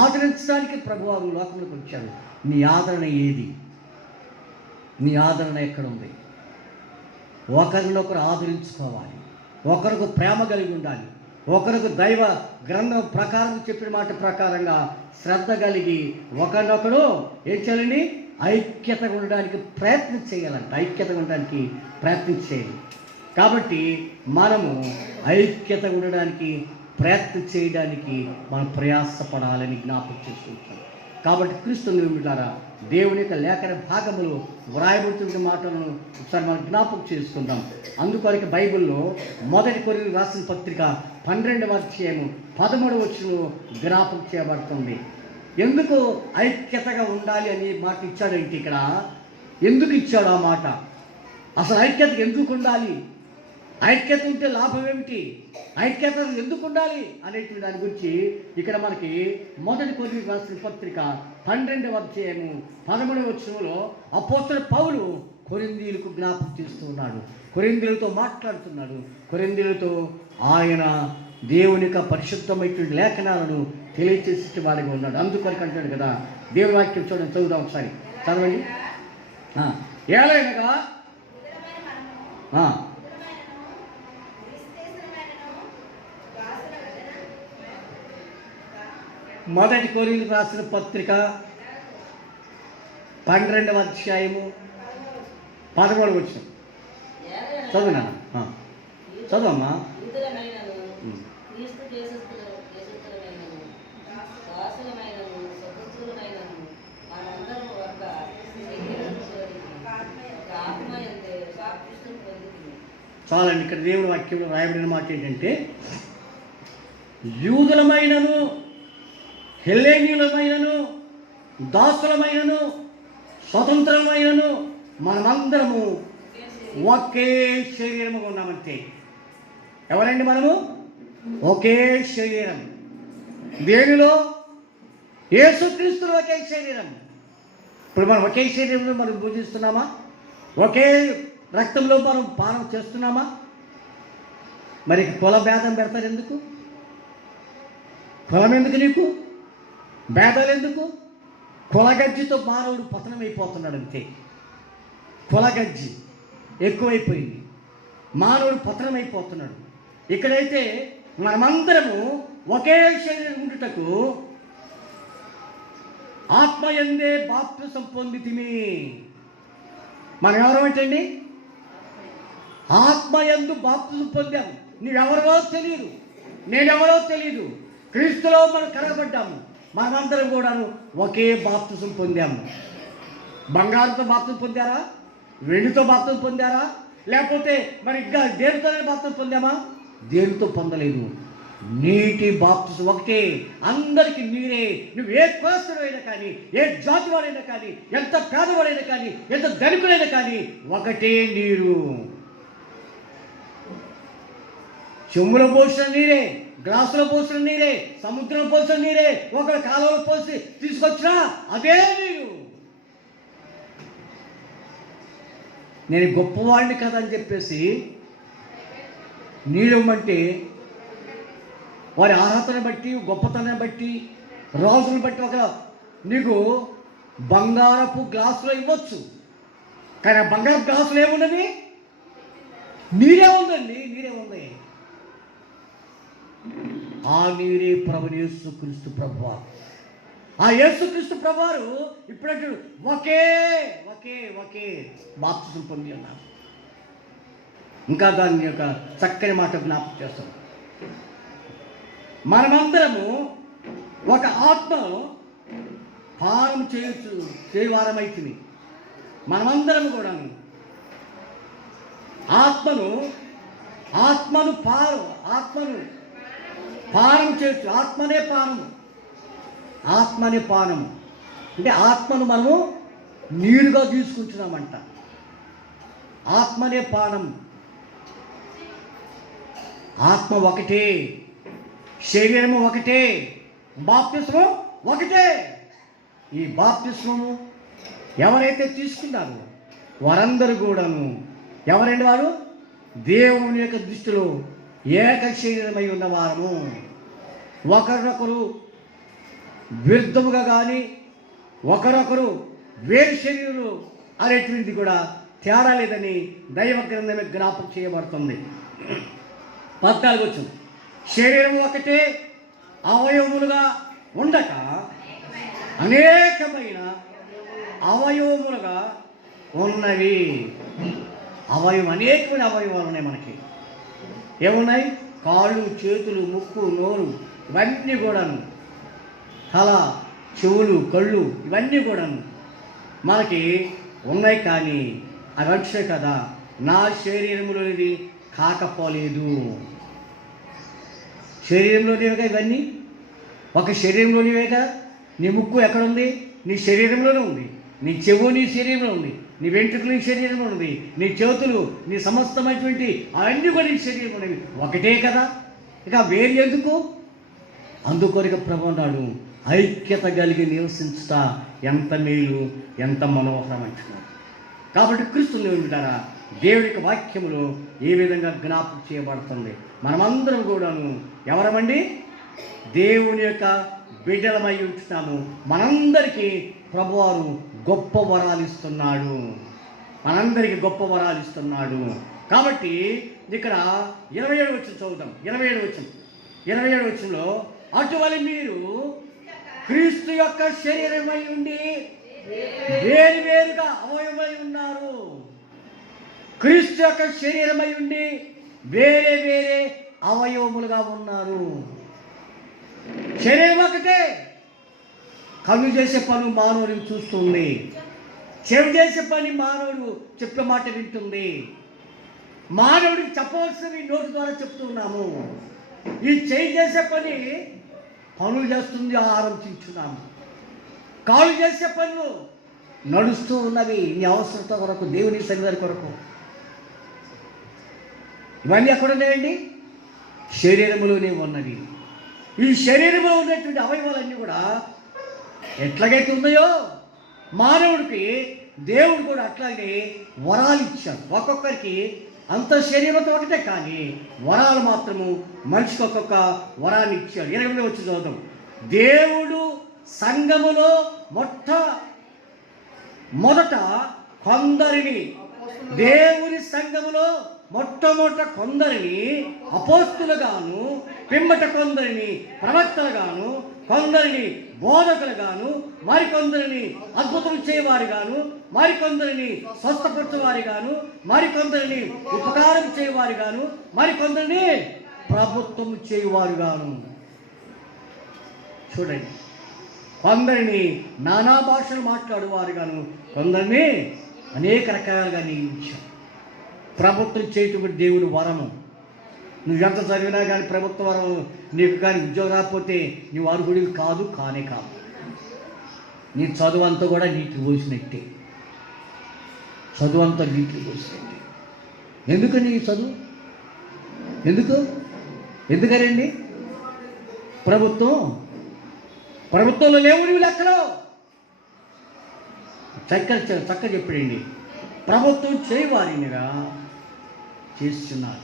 ఆదరించడానికి ప్రభువారు లోకములకు వచ్చారు. నీ ఆదరణ ఏది? నీ ఆదరణ ఎక్కడుంది? ఒకరినొకరు ఆదరించుకోవాలి, ఒకరికి ప్రేమ కలిగి ఉండాలి, ఒకరికి దైవ గ్రంథం ప్రకారం చెప్పిన మాట ప్రకారంగా శ్రద్ధ కలిగి ఒకరినొకరు ఏం చేయాలండి? ఐక్యతగా ఉండడానికి ప్రయత్నం చేయాలంట. ఐక్యతగా ఉండడానికి ప్రయత్నం చేయాలి. కాబట్టి మనము ఐక్యతగా ఉండడానికి ప్రయత్నం చేయడానికి మనం ప్రయాసపడాలని జ్ఞాపకం చేసుకుంటాం. కాబట్టి క్రీస్తు నిమిత్తారా దేవుని యొక్క లేఖన భాగములు వ్రాయబడుతున్న మాటలను ఒకసారి మనం జ్ఞాపకం చేసుకుందాం. అందుకొరకు బైబిల్లో 1 కొరింథీయులకు రాసిన పత్రిక 12వ అధ్యాయము 13వ వచనంలో జ్ఞాపకం చేయబడుతుంది. ఎందుకు ఐక్యతగా ఉండాలి అనే మాట ఇచ్చాడంటే, ఇక్కడ ఎందుకు ఇచ్చాడు ఆ మాట? అసలు ఐక్యతకు ఎందుకు ఉండాలి? ఐక్యత ఉంటే లాభం ఏమిటి? ఐక్యత ఎందుకు ఉండాలి అనేటువంటి దాని గురించి ఇక్కడ మనకి 1 కొరింథీయులకు రాసిన పత్రిక 12వ అధ్యాయము 13వ వచనంలో అపోస్తలుడు పౌలు కొరింథీయులకు జ్ఞాపకం చేస్తూ ఉన్నాడు, కొరింథీయులతో మాట్లాడుతున్నాడు. కొరింథీయులతో ఆయన దేవుని యొక్క పరిశుద్ధమైనటువంటి లేఖనాలను తెలియచేసే వాడిగా ఉన్నాడు. అందుకొరకు అంటాడు కదా, దేవుని వాక్యం చూడండి, చదువుదాం ఒకసారి, చదవండి. ఏలైనగా 1 కొరింథీయులకు రాసిన పత్రిక 12వ అధ్యాయము 13వ వచనం చదువునా? చదువమ్మా. చాలండి. ఇక్కడ దేవుని వాక్యంలో రాయబడిన మాట ఏంటంటే, యూదులమైనను హెల్లేనీయులమైనను దాసులమైనను స్వతంత్రమైనను మనమందరము ఒకే శరీరముగా ఉన్నామంతే. ఎవరండి మనము? ఒకే శరీరం. దేనిలో? యేసుక్రీస్తులో ఒకే శరీరం. ఇప్పుడు మనం ఒకే శరీరంలో మనం పూజిస్తున్నామా? ఒకే రక్తంలో మనం పానం చేస్తున్నామా? మరి కుల భేదం పెడతారు ఎందుకు? కులం ఎందుకు నీకు? భేదాలు ఎందుకు? కులగజ్జితో మానవుడు పతనమైపోతున్నాడు అంతే. కులగజ్జి ఎక్కువైపోయింది, మానవుడు పతనమైపోతున్నాడు. ఇక్కడైతే మనమందరము ఒకే శరీరం ఉండుటకు ఆత్మయందే బాప్తిసం పొందితిమి. మనం ఎవరమేంటండి? ఆత్మయందు బాప్తిసం పొందాము. నువ్వెవరో తెలియదు, నేనెవరో తెలియదు. క్రీస్తులో మనం కడగబడ్డాము. మనమందరం కూడాను ఒకే బాప్తిసం పొందాము. బంగారంతో బాప్తిసం పొందారా? వెండితో బాప్తిసం పొందారా? లేకపోతే మరి ఇంకా దేనితోనే బాప్తిసం పొందామా? దేనితో పొందలేదు. నీటి బాప్తిసం ఒకటే, అందరికీ నీరే. నువ్వు ఏ కులస్తుడైనా కానీ, ఏ జాతి వాడైనా కానీ, ఎంత పేదవాడైనా కానీ, ఎంత ధనికుడైనా కానీ ఒకటే నీరు. చెమ్ములో పోసిన నీరే, గ్లాసులో పోసిన నీరే, సముద్రంలో పోసిన నీరే, ఒకరి కాలంలో పోసి తీసుకొచ్చినా అదే నీరు. నేను గొప్పవాడిని కదా అని చెప్పేసి నీళ్ళమంటే వారి అర్హతను బట్టి, గొప్పతనాన్ని బట్టి, రాజులను బట్టి ఒక నీకు బంగారపు గ్లాసులో ఇవ్వచ్చు. కానీ ఆ బంగారపు గ్లాసులో ఏమున్నది? నీరే ఉందండి, నీరే ఉంది. ఆ నీరే ప్రభువు యేసుక్రీస్తు ప్రభువారు. ఆ యేసుక్రీస్తు ప్రభువారు ఇప్పుడంటే ఒకే ఒకే ఒకే బాప్తిసం పొంది ఉన్నారు. ఇంకా దాని యొక్క చక్కని మాట జ్ఞాపకం చేస్తాం. మనమందరము ఒక ఆత్మను పానం చేయవారమైతుంది. మనమందరము కూడా ఆత్మను పానం చేయొచ్చు. ఆత్మనే పానము. ఆత్మనే పానము అంటే ఆత్మను మనము నీరుగా తీసుకుంటున్నామంట. ఆత్మనే పానం. ఆత్మ ఒకటే, శరీరము ఒకటే, బాప్తిస్మము ఒకటే. ఈ బాప్తిస్మము ఎవరైతే తీసుకున్నారో వారందరూ కూడాను ఎవరండి? వారు దేవుని యొక్క దృష్టిలో ఏక శరీరమై ఉన్నవారము. ఒకరొకరు విరుద్ధముగా కానీ, ఒకరొకరు వేరు శరీరులు అనేటువంటిది కూడా తేడా లేదని దైవ గ్రంథమే జ్ఞాపకం చేయబడుతుంది. 14 వచనం, శరీరం ఒకటే అవయవములుగా ఉండక అనేకమైన అవయవములుగా ఉన్నవి. అనేకమైన అవయవాలు ఉన్నాయి మనకి. ఏమున్నాయి? కాళ్ళు, చేతులు, ముక్కు, నోరు, ఇవన్నీ కూడాను, తల, చెవులు, కళ్ళు, ఇవన్నీ కూడాను మనకి ఉన్నాయి. కానీ అవి వచ్చాయి కదా, నా శరీరంలోనిది కాకపోలేదు. శరీరంలోనివేగా ఇవన్నీ, ఒక శరీరంలోనివే కదా. నీ ముక్కు ఎక్కడుంది? నీ శరీరంలోనే ఉంది. నీ చెవు నీ శరీరంలో ఉంది. నీ వెంట్రుకలు నీ శరీరంలో ఉంది. నీ చేతులు, నీ సమస్తమైనటువంటి అవన్నీ కూడా నీ శరీరంలో ఉన్నవి. ఒకటే కదా, ఇక వేరు ఎందుకు? అందుకొరిక ప్రభు అన్నాడు, ఐక్యత కలిగి నివసించుతా ఎంత మేలు, ఎంత మనోహరం అంటున్నాడు. కాబట్టి క్రీస్తుని ఉంటారా, దేవుడి యొక్క వాక్యములో ఏ విధంగా జ్ఞాపకం చేయబడుతుంది. మనమందరం కూడాను ఎవరమండి? దేవుని యొక్క బిడ్డలమై ఉంటున్నాము. మనందరికీ ప్రభువారు గొప్ప వరాలు ఇస్తున్నాడు. మనందరికీ గొప్ప వరాలు ఇస్తున్నాడు. కాబట్టి ఇక్కడ 27 వచనం చదువుతాం. 27 వచనంలో, అటువలి మీరు క్రీస్తు యొక్క శరీరమై ఉండి వేరువేరుగా అవయవమై ఉన్నారు. క్రీస్తు యొక్క శరీరమై ఉండి వేరే వేరే అవయవములుగా ఉన్నారు. శరీరం ఒకటే. కన్ను చేసే పని మానవుడిని చూస్తుంది. చెవి చేసే పని మానవుడు చెప్పే మాట వింటుంది. మానవుడికి చెప్పవలసినవి నోటి ద్వారా చెప్తున్నాము. ఈ చేయి చేసే పని పనులు చేస్తుంది, ఆహారం తింటున్నాము. కాళ్ళు చేసే పనులు నడుస్తూ ఉన్నవి నీ అవసరత కొరకు, దేవుని సన్నిధి కొరకు. ఇవన్నీ ఎక్కడ ఉన్నాయండి? శరీరములోనే ఉన్నది. ఈ శరీరంలో ఉన్నటువంటి అవయవాలన్నీ కూడా ఎట్లాగైతే ఉన్నాయో మానవుడికి దేవుడు కూడా అట్లాగే వరాలు ఇచ్చాడు. ఒక్కొక్కరికి అంత శరీరంతో ఒకటే, కానీ వరాలు మాత్రము మనిషికి ఒక్కొక్క వరాన్ని ఇచ్చాడు. 20 వచ్చి చూద్దాం. దేవుడు సంఘములో మొదట కొందరిని, దేవుని సంఘములో మొట్టమొదట కొందరిని అపోస్తులుగాను, పిమ్మట కొందరిని ప్రవక్తలుగాను, కొందరిని బోధకులుగాను, మరికొందరిని అద్భుతం చేయవారిగాను, మరికొందరిని స్వస్థపరచువారిగాను, మరికొందరిని ఉపకారం చేయవారిగాను, మరికొందరిని ప్రభుత్వం చేయవారుగాను. చూడండి, కొందరిని నానా భాషలు మాట్లాడేవారుగాను, కొందరిని అనేక రకాలుగా నియమించాం. ప్రభుత్వం చేయటం దేవుని వరము. నువ్వు ఎంత చదివినా కానీ ప్రభుత్వ వరం నీకు కానీ ఉద్యోగం రాకపోతే నీవు అర్హుడివి కానే కాదు. నీ చదువు అంతా కూడా నీటికి పోసినట్టే. చదువు అంతా నీటికి పోసినట్టే. ఎందుకని ఈ చదువు? ఎందుకనండి? ప్రభుత్వంలో లేవు నువ్వు లెక్కలో. చక్క చెప్పడండి. ప్రభుత్వం చేయవారినిగా చేస్తున్నారు,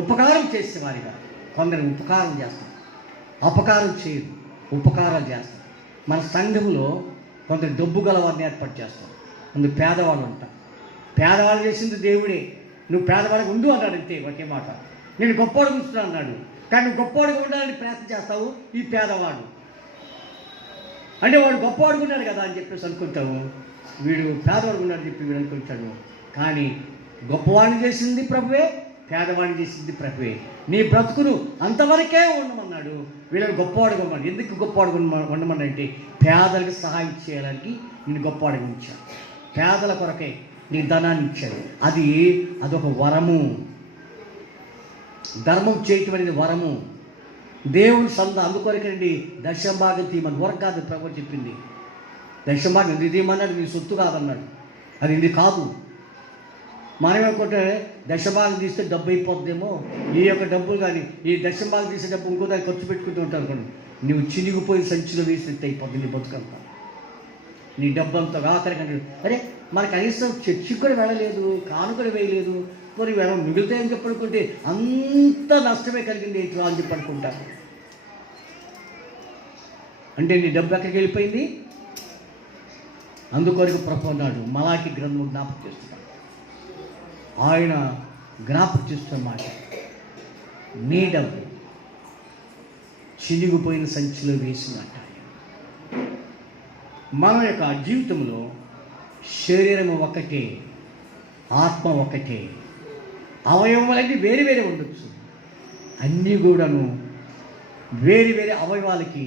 ఉపకారం చేసేవారిగా. కొందరు ఉపకారం చేస్తారు, అపకారం చేయరు, ఉపకారాలు చేస్తారు. మన సంఘంలో కొందరు డబ్బు గలవారిని ఏర్పాటు చేస్తారు, కొందరు పేదవాళ్ళు ఉంటారు. పేదవాళ్ళు చేసింది దేవుడే. నువ్వు పేదవాడికి ఉండు అన్నాడు, అంతే, ఒకే మాట. నేను గొప్పవాడు కూర్చున్నా అన్నాడు, కానీ నువ్వు గొప్పవాడిగా ఉండాలని ప్రయత్నం చేస్తావు. ఈ పేదవాడు అంటే వాడు గొప్పవాడుగా ఉన్నాడు కదా అని చెప్పేసి అనుకుంటావు. వీడు పేదవాడుగా ఉన్నాడు చెప్పి వీడు అనుకుంటాడు. కానీ గొప్పవాడిని చేసింది ప్రభువే, పేదవాడిని చేసింది ప్రభువే. నీ బ్రతుకును అంతవరకే ఉండమన్నాడు. వీళ్ళని గొప్పవాడుగా ఉన్నాడు. ఎందుకు గొప్పవాడుగా ఉండమన్నాడంటే పేదలకు సహాయం చేయడానికి నేను గొప్పవాడిగా ఉంచాను. పేదల కొరకే నీ ధనాన్ని ఇచ్చాడు. అదొక వరము. ధర్మం చేయటం అనేది వరము, దేవుని సంద. అందుకొరకండి దశంభాగం తీయమని వరకు కాదు ప్రభు చెప్పింది. దశంభాగం ఇది తీయమన్నాడు, నీ సొత్తు కాదన్నాడు. అది ఇది కాదు. మనం అనుకుంటే దశభాగం తీస్తే డబ్బు అయిపోద్దేమో, ఈ యొక్క డబ్బులు కానీ ఈ దశభాగం తీసే డబ్బు ఇంకో దాన్ని ఖర్చు పెట్టుకుంటూ ఉంటాను అనుకోండి, నువ్వు చినిగిపోయి సంచిలో వేసినట్టు అయిపోద్ది నీ బతుకంతా. నీ డబ్బు అంతా ఆఖరికంటే అరే మనకు కనీసం చర్చికి కూడా వెళ్ళలేదు, కాను కూడా వేయలేదు, మరి మిగులుతాయని చెప్పి అనుకుంటే అంత నష్టమే కలిగింది ఏంటో అని చెప్పి అనుకుంటాను. అంటే నీ డబ్బు ఎక్కడికి వెళ్ళిపోయింది? అందుకొరకు ప్రభు అన్నాడు, మలాకి గ్రంథం జ్ఞాపకం చేస్తున్నాడు. ఆయన జ్ఞాపకం చేస్తున్న మాట, నీ డబ్బు చినిగిపోయిన సంచిలో వేసినట్ట. మన యొక్క జీవితంలో శరీరం ఒకటే, ఆత్మ ఒకటే, అవయవములన్నీ వేరే వేరే ఉండొచ్చు. అన్నీ కూడాను వేరే వేరే అవయవాలకి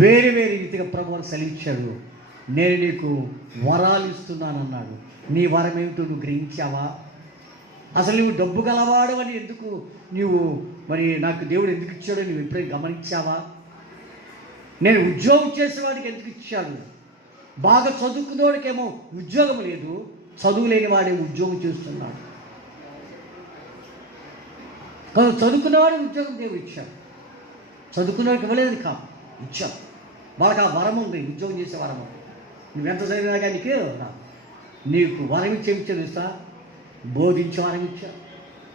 వేరే వేరే రీతిగా ప్రభువు సెలవిచ్చాడు. నేను నీకు వరాలు ఇస్తున్నానన్నాడు. నీ వరం ఏమిటో నువ్వు గ్రహించావా? అసలు నువ్వు డబ్బు గలవాడు అని ఎందుకు నువ్వు మరి నాకు దేవుడు ఎందుకు ఇచ్చాడో నువ్వు ఎప్పుడైనా గమనించావా? నేను ఉద్యోగం చేసేవాడికి ఎందుకు ఇచ్చాడు? బాగా చదువుకునేవాడికేమో ఉద్యోగం లేదు, చదువు లేని వాడే ఉద్యోగం చేస్తున్నాడు. చదువుకున్నవాడికి ఉద్యోగం దేవుడు ఇచ్చాడు, చదువుకున్నవాడికి ఇవ్వలేదు కాదు, ఇచ్చాం. వాళ్ళకి ఆ వరం ఉంది, ఉద్యోగం చేసే వరం ఉంది. నువ్వెంత చదివినా కానీ నీకు వరం ఇచ్చాడు ఇస్తా. బోధించే వరం ఇచ్చాడు,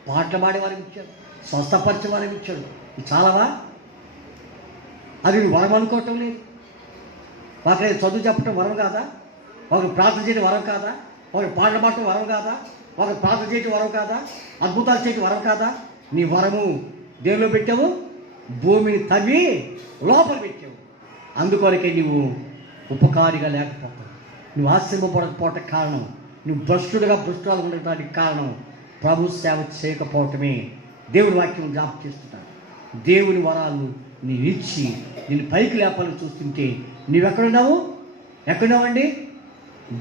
పాటలు పాడే వరం ఇచ్చాడు, స్వస్థపరిచే వరం ఇచ్చాడు. ఇది చాలావా? అది నువ్వు వరం అనుకోవటం లేదు. వాళ్ళకి చదువు చెప్పటం వరం కాదా? వాళ్ళకి ప్రార్థన చేయడం వరం కాదా? వాళ్ళకి పాటలు పాడటం వరం కాదా? వాళ్ళకి ప్రార్థన చేయటం వరం కాదా? అద్భుతాలు చేయటం వరం కాదా? నీ వరము దేవులో పెట్టావు, భూమిని తవ్వి లోపల పెట్టావు. అందుకొరకే నువ్వు ఉపకారిగా లేకపోతావు, నువ్వు ఆశ్రమపడకపోవటానికి కారణం, నువ్వు భ్రష్టురాలు ఉండటానికి కారణం ప్రభు సేవ చేయకపోవటమే. దేవుని వాక్యం జ్ఞాపకం చేస్తున్నాడు. దేవుని వరాలు నేను ఇచ్చి నేను పైకి లేపాలని చూస్తుంటే నువ్వెక్కడున్నావు? ఎక్కడున్నావండి?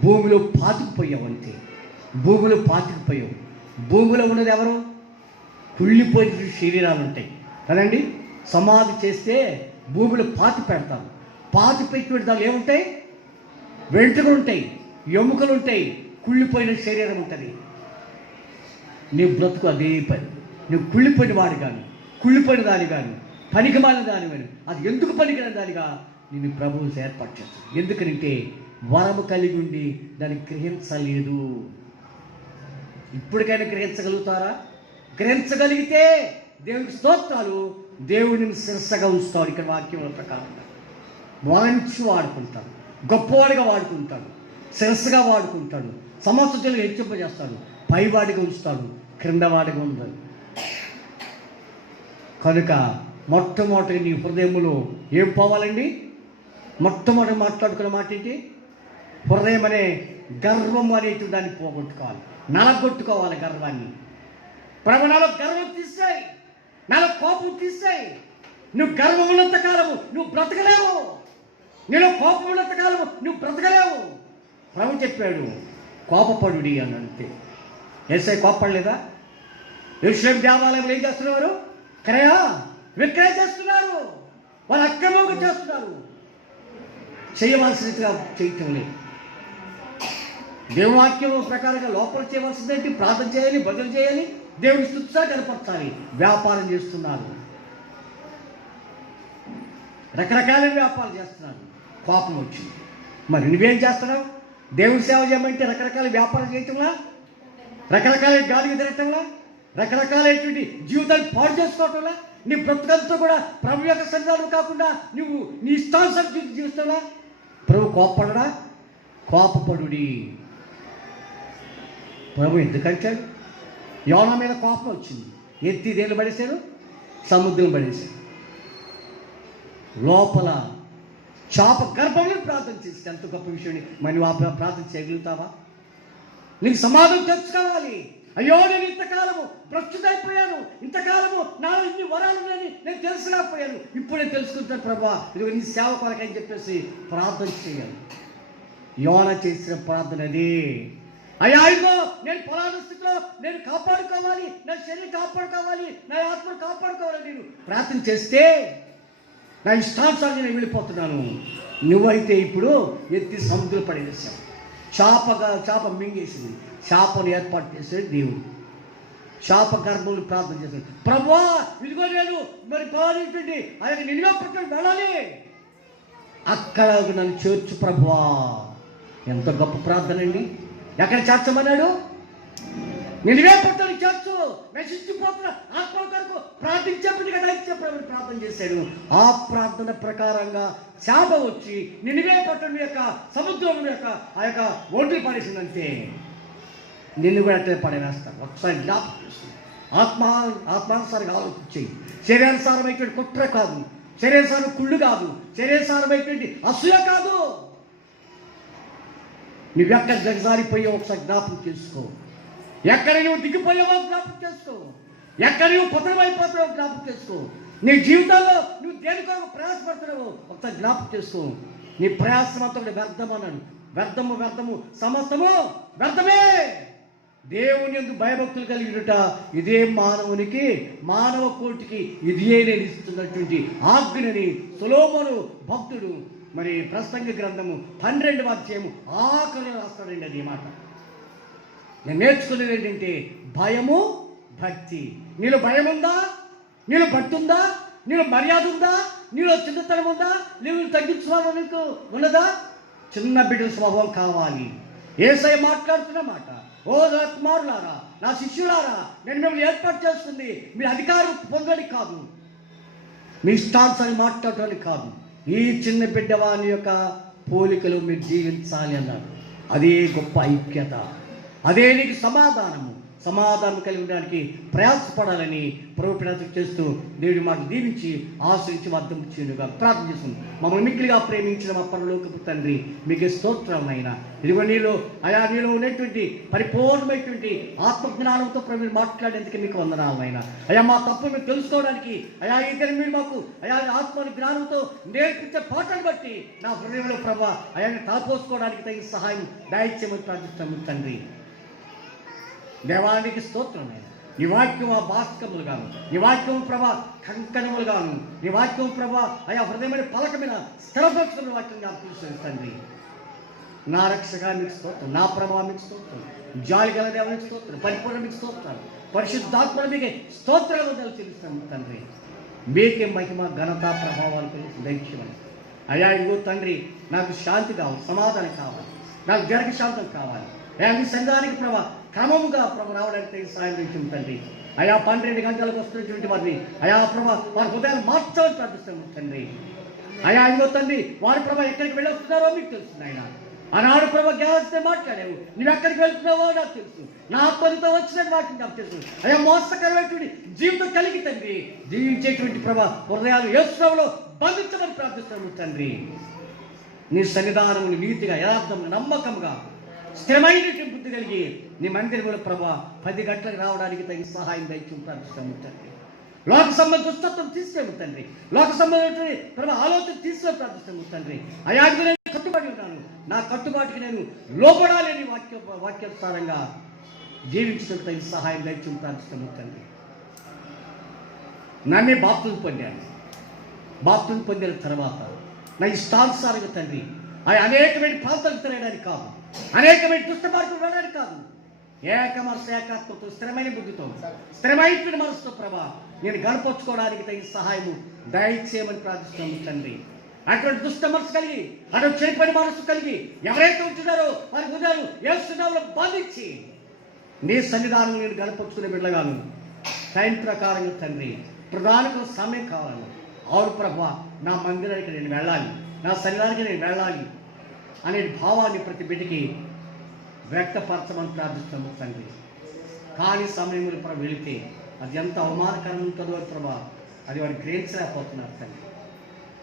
భూమిలో పాతుకుపోయావు. అంతే, భూమిలో పాతుకుపోయావు. భూమిలో ఉన్నది ఎవరు? కుళ్ళిపోయిన శరీరాలు ఉంటాయి కదండి. సమాధి చేస్తే భూమిలో పాతి పెడతారు. పాతి పెట్టిన దానిలో ఏముంటాయి? వెంట్రుకలు ఉంటాయి, ఎముకలు ఉంటాయి, కుళ్ళిపోయిన శరీరం ఉంటుంది. నీ బ్రతుకు అదే పని. నువ్వు కుళ్ళిపోయిన వాడు కానీ, కుళ్ళిపోయిన దాని కానీ, పనికిమాలిన దాని కానీ, అది ఎందుకు పనికిన దానిగా నేను ప్రభువు ఏర్పాటు చేస్తాను. ఎందుకంటే వరము కలిగి ఉండి దాన్ని గ్రహించలేదు. ఇప్పటికైనా గ్రహించగలుగుతారా? గ్రహించగలిగితే దేవునికి స్తోత్రాలు. దేవుడిని శిరస్సుగా ఉంచుతాడు. ఇక్కడ వాక్యం ప్రకారంగా వారించి వాడుకుంటాడు, గొప్పవాడిగా వాడుకుంటాడు, శిరస్సుగా వాడుకుంటాడు, సమస్తలు హెచ్చింపజేస్తాడు, పైవాడిగా ఉంచుతాడు, క్రిందవాడిగా ఉండదు. కనుక మొట్టమొదటి నీ హృదయంలో ఏం పోవాలండి? మొట్టమొదటి మాట్లాడుకున్న మాట ఏంటి? హృదయం అనే గర్వం అనేటువంటి దాన్ని పోగొట్టుకోవాలి, నలగొట్టుకోవాలి గర్వాన్ని. ప్రభు నాలో గర్వం తీసేయి, నాలో కోపం తీసేయి. నువ్వు గర్వం ఉన్నంత కాలము నువ్వు బ్రతకలేవు, నీలో కోపం ఉన్నంత కాలము నువ్వు బ్రతకలేవు. ప్రభు చెప్పాడు కోపపడుడి అని. అంతే. యేసయ్య కోపడలేదా? యెరూషలేము దేవాలయంలో ఏం చేస్తున్నారు? విక్రయ చేస్తున్నారు, వాళ్ళు అక్రమంగా చేస్తున్నారు. చేయవలసినట్టుగా చేయటం లేదు. దేవుని వాక్యం ప్రకారంగా లోపల చేయవలసిందేంటి? ప్రార్థన చేయాలి, భజన చేయాలి, దేవుని స్తుతిగా కనపరచాలి. వ్యాపారం చేస్తున్నారు, రకరకాల వ్యాపారాలు చేస్తున్నారు. కోపం వచ్చింది. మరి నువ్వేం చేస్తున్నావు? దేవుని సేవ చేయమంటే రకరకాల వ్యాపారం చేయటంలా, రకరకాల గాలికి తిరగటంలా, రకరకాలైనటువంటి జీవితాన్ని పాడు చేసుకోవటంలా, నీ బ్రతుకంతా కూడా ప్రభు యొక్క సన్నిధానం కాకుండా నువ్వు నీ ఇష్టానుసారం జీవిస్తావులా? ప్రభు కోపపడడా? కోపపడుడి. ప్రభు ఎందుకంటాడు? యోనా మీద కోపం వచ్చింది, ఎత్తి దేని పడేశాడు? సముద్రం పడేశాడు. లోపల చాప గర్భంలో ప్రార్థన చేసి ఎంత గొప్ప విషయం. మరి నువ్వు ప్రార్థన చేయగలుగుతావా? నీకు సమాధానం తెచ్చుకోవాలి. అయ్యో నేను ఇంతకాలము ప్రస్తుతైపోయాను, ఇంతకాలము నాలో ఇన్ని వరాలు నేను తెలుసులేకపోయాను, ఇప్పుడు నేను తెలుసుకుంటాను ప్రభా, ఇది నీ సేవ కొరకని చెప్పేసి ప్రార్థన చేయాలి. యోనా చేసిన ప్రార్థన అది. అయ్యా ఇదిగో నేను ఫలానా స్థితిలో నేను కాపాడుకోవాలి, నా శరీరం కాపాడుకోవాలి, నా ఆత్మను కాపాడుకోవాలి. నేను ప్రార్థన చేస్తే నా ఇష్టానుసారంగా నేను వెళ్ళిపోతున్నాను. నువ్వైతే ఇప్పుడు ఎత్తి సముద్రం పడేసావు. చాప మింగేసింది. చేపను ఏర్పాటు చేసేది దేవుడు. చేప గర్భంలో ప్రార్థన చేశాడు. ప్రభువా ఇదిగో నేను మరి బాగుంటుంది, ఆయన నిలువ పక్కన వెళ్ళాలి, అక్కడ నన్ను చేర్చు ప్రభువా. ఎంత గొప్ప ప్రార్థన అండి! ఎక్కడ చేర్చమన్నాడు? నిలువే పట్టణం చేర్చు, నశించిపోతున్న ఆత్మ కొరకు ప్రార్థించేప్పుడు కదా ఇచ్చేప్పుడు ప్రార్థన చేశాడు. ఆ ప్రార్థన ప్రకారంగా చేప వచ్చి నిలువే పట్టణం యొక్క సముద్రం యొక్క ఆ యొక్క ఒడ్డు పడేసిందంటే నిన్ను కూడా అట్లే పడవేస్తాను. ఒకసారి జ్ఞాపకం చేస్తుంది. ఆత్మానుసారంగా ఆలోచించేయి. శరీరానుసారమైనటువంటి కుట్ర కాదు, శరీరానుసారం కుళ్ళు కాదు, శరీరానుసారమైనటువంటి అసూయ కాదు. నువ్వెక్కడ జగజారిపోయావు ఒకసారి జ్ఞాపకం చేసుకో. ఎక్కడ నువ్వు దిగిపోయావో జ్ఞాపకం చేసుకో. ఎక్కడ నువ్వు పతనమైపోతావో జ్ఞాపకం చేసుకో. నీ జీవితంలో నువ్వు దేనికో ప్రయాసపడుతున్నావు ఒకసారి జ్ఞాపకం చేసుకో. నీ ప్రయాసం అంతా వ్యర్థమన్నాడు. వ్యర్థము సమస్తము వ్యర్థమే. దేవుని యందు భయభక్తులు కలిగినట ఇదే మానవునికి, మానవ కోటికి ఇదే నేను ఇస్తున్నటువంటి ఆజ్ఞని సొలొమోను భక్తుడు మరి ప్రసంగి గ్రంథము 12వ అధ్యాయము ఆఖరులో రాస్తాడండి. అది మాట నేను నేర్చుకునేది ఏంటంటే భయము, భక్తి. నీలో భయం ఉందా? నీలో భక్తి ఉందా? నీలో మర్యాద ఉందా? నీలో చిన్నతనం ఉందా? నీవు తగ్గించుకోవాలని నీకు ఉన్నదా? చిన్న బిడ్డల స్వభావం కావాలి. యేసయ్య మాట్లాడుతున్న మాట, ఓ నా కుమారులారా, నా శిష్యులారా, నేను మిమ్మల్ని ఏర్పాటు చేస్తుంది మీరు అధికారం పొందడానికి కాదు, మీ ఇష్టానుసారం మాట్లాడటానికి కాదు, ఈ చిన్న బిడ్డవాని యొక్క పోలికలు మీరు జీవించాలి అన్నారు. అదే గొప్ప ఐక్యత, అదే నీకు సమాధానం కలిగి ఉండడానికి ప్రయాసపడాలని ప్రభుత్వం చేస్తూ దేవుడి మాటలు దీవించి ఆశ్రయించి వర్ధం చేయనుగా ప్రార్థన చేస్తుంది. మమ్మల్ని మిక్కిలిగా ప్రేమించిన మా పరలోకపు తండ్రి మీకు స్తోత్రమైనా ఇదిగో నీలో ఉన్నటువంటి పరిపూర్ణమైనటువంటి ఆత్మజ్ఞానంతో మీరు మాట్లాడేందుకు మీకు వందనాలైనా. అయ్యా మా తప్పు మీరు తెలుసుకోవడానికి అయ్యా ఇద్దరు మీరు మాకు అయా ఆత్మని జ్ఞానంతో నేర్పించే పాటను బట్టి నా హృదయంలో ప్రభా అయాన్ని తలపోసుకోవడానికి తగిన సహాయం దయచేయమని ప్రార్థిస్తాము తండ్రి. దేవానికి స్తోత్రమైన నీ వాక్యం భాస్కములుగాను, నీ వాక్యం ప్రభా కంకణములుగాను, నీ వాక్యం ప్రభా అయా హృదయమైన పలక మీద స్థిరపరుచుకున్న వాక్యంగా చూస్తుంది తండ్రి. నా రక్షగా మీకు స్తోత్రం, నా ప్రభావం మీకు స్తోత్రం, జాలి గల దేవ మీకు స్తోత్రం, పరిపూర్ణ మీకు స్తోత్రాలు, పరిశుద్ధాత్మ మీకే స్తోత్రాలు చెల్లిస్తాను తండ్రి. మీకే మహిమ ఘనత ప్రభావాలు దయచేయమని. అయ్యా ఇదిగో తండ్రి, నాకు శాంతి కావాలి, సమాధానం కావాలి, నాకు దీర్ఘశాంతం కావాలి. అయ్యా మీ సంఘానికి ప్రభా క్రమముగా ప్రభు రావడానికి సాయం చేయించు తండ్రి. అయా 12 గంటలకు వస్తున్నటువంటి వారిని అయా ప్రభా వారి హృదయాలు మార్చాలని ప్రార్థిస్తాము తండ్రి. అయా ఇదిగో తండ్రి, వారి ప్రభా ఎక్కడికి వెళ్ళి వస్తున్నారో మీకు తెలుసు ఆయన. ఆనాడు ప్రభా గ్యాస్తే మాట్లాడావు, నువ్వు ఎక్కడికి వెళ్తున్నావో నాకు తెలుసు, నా ఆత్మనితో వచ్చిన వాటిని నాకు తెలుసు. అయ్యా మోసకరమైనటువంటి జీవితం కలిగి తండ్రి జీవించేటువంటి ప్రభా హృదయాలు యేసులో బంధించమని ప్రార్థిస్తున్నాము తండ్రి. నీ సన్నిధానములు నీతిగా, యథార్థముగా, నమ్మకంగా, స్థిరమైనటువంటి బుద్ధి కలిగి నీ మందిరంలో ప్రభా 10 గంటలకు రావడానికి తగిన సహాయం దయచేసి ప్రార్థిస్తాము తండ్రి. లోక సంబంధ దుష్టత్వం తీసుకోము తండ్రి, లోక సంబంధమైన ప్రభా ఆలోచన తీసుకొని ప్రార్థిస్తాము తండ్రి. అయానికి నేను కట్టుబడి ఉన్నాను, నా కట్టుబాటుకి నేను లోపడాలని వాక్యానుసారంగా జీవించడానికి తగిన సహాయం దయచేసి ప్రార్థిస్తాము తండ్రి. నన్నే బాప్తిజం పొందాను, బాప్తిజం పొందిన తర్వాత నా ఇష్టానుసారంగా తండ్రి అనేకమైన ప్రాంతాలకు తిరగడానికి కాదు, అనేకమైన దుష్ట మార్గం వెళ్ళడానికి కాదు, ఏకమనసు ఏకాత్మతో స్థిరమైన బుద్ధితో స్థిరమైన మనసుతో ప్రభా నేను గడపచ్చుకోవడానికి తగిన సహాయము దయచేయమని ప్రార్థిస్తున్నాము తండ్రి. అటువంటి దుష్ట మనసు కలిగి, అటువంటి చెడిపడి మనసు కలిగి ఎవరైతే ఉంటున్నారో వారి హృదయాలు యేసు నామములో బంధించి నీ సన్నిధానం నేను గడపచ్చుకునే బిడ్డగాను టైం ప్రకారంగా తండ్రి ప్రధానికి సమయం కావాలి. అవును ప్రభా, నా మందిరానికి నేను వెళ్ళాలి, నా సన్నిధానికి నేను వెళ్ళాలి అనే భావాన్ని ప్రతి బిడ్డకి వ్యక్తపరచమని ప్రార్థిస్తాము తండ్రి. కానీ సమయంలో ప్రభు వెళితే అది ఎంత అవమానకరం ఉంటుందో ప్రభా, అది వారు గ్రహించలేకపోతున్నారు తండ్రి.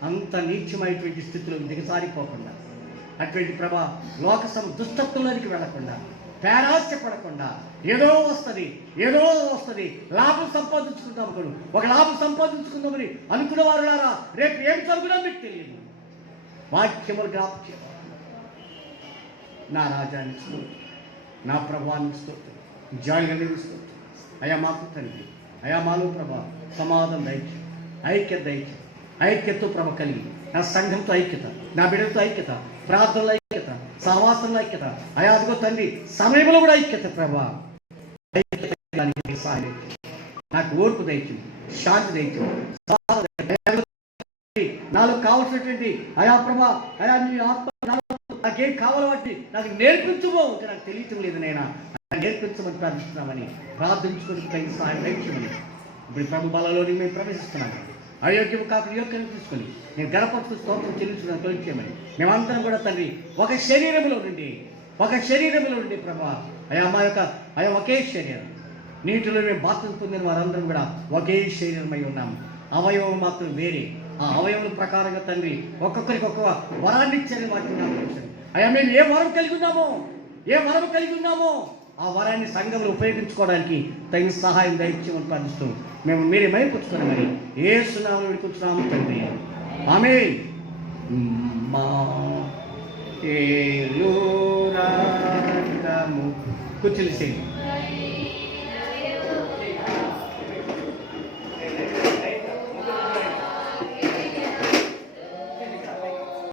అంత నీచమైనటువంటి స్థితిలో దిగసారిపోకుండా అటువంటి ప్రభా లోక దుష్టత్వంలోనికి వెళ్లకుండా, పేరాశపడకుండా ఏదో వస్తుంది లాభం సంపాదించుకుందాం అనుకోడు, ఒక లాభం సంపాదించుకుందామని అనుకున్న వారులారా రేపు ఏం జరుగుతుందో మీకు తెలియదు. వాక్యములు జ్ఞాపకం నా రాజానికి స్తోత్రం, నా ప్రభావానికి స్తోత్రం, జాలిని స్తోత్రం. అయా మాకు తండ్రి, అయా మాలో ప్రభా సమాధానం దయచేయి, ఐక్యత దయచేయి, ఐక్యతతో ప్రభ కలిగి నా సంఘంతో ఐక్యత, నా బిడ్డలతో ఐక్యత, ప్రార్థనలో ఐక్యత, సహవాసంలో ఐక్యత, అయా అదిగో తండ్రి సమయంలో కూడా ఐక్యత ప్రభా సహాయం, నాకు ఓర్పు దయచేయి, శాంతి దయచేయి, నాలో కావాల్సినటువంటి అయా ప్రభా అయా నీ ఆత్మ నాకేం కావాలో వాటి నాకు నేర్పించుకో, నాకు తెలియటం లేదు నైనా నేర్పించమని ప్రార్థిస్తున్నామని ప్రార్థించుకుని తగిన సహాయం దయచేయమని. ఇప్పుడు ప్రభు బలంలోని మేము ప్రవేశిస్తున్నాము. అయోగ్యం కాకుండా యోగ్యాన్ని తీసుకొని నేను గణపతులు స్తోత్రం చెల్లించుకుని తొలిచేయమని మేమందరం కూడా తండ్రి ఒక శరీరంలో నుండి ప్రభా అయా మా యొక్క అయా ఒకే శరీరం, నీటిలో మేము బాప్తిజం పొందిన వారందరం కూడా ఒకే శరీరమై ఉన్నాము. అవయవం మాత్రం వేరే, ఆ అవయవం ప్రకారంగా తండ్రి ఒక్కొక్కరికి ఒక్కొక్క వరాన్ని ఇచ్చారని వాటిని అయ్యా మేము ఏ వరం కలిగి ఉన్నామో ఆ వరాన్ని సంఘంలో ఉపయోగించుకోవడానికి తగిన సహాయం దయచేయమని ప్రార్థిస్తూ మేము మీరే మైపుచ్చుకొని మరి యేసు నామములో వేడుకుంటున్నాము తండ్రి, ఆమేన్. కుర్చీలు చేయండి.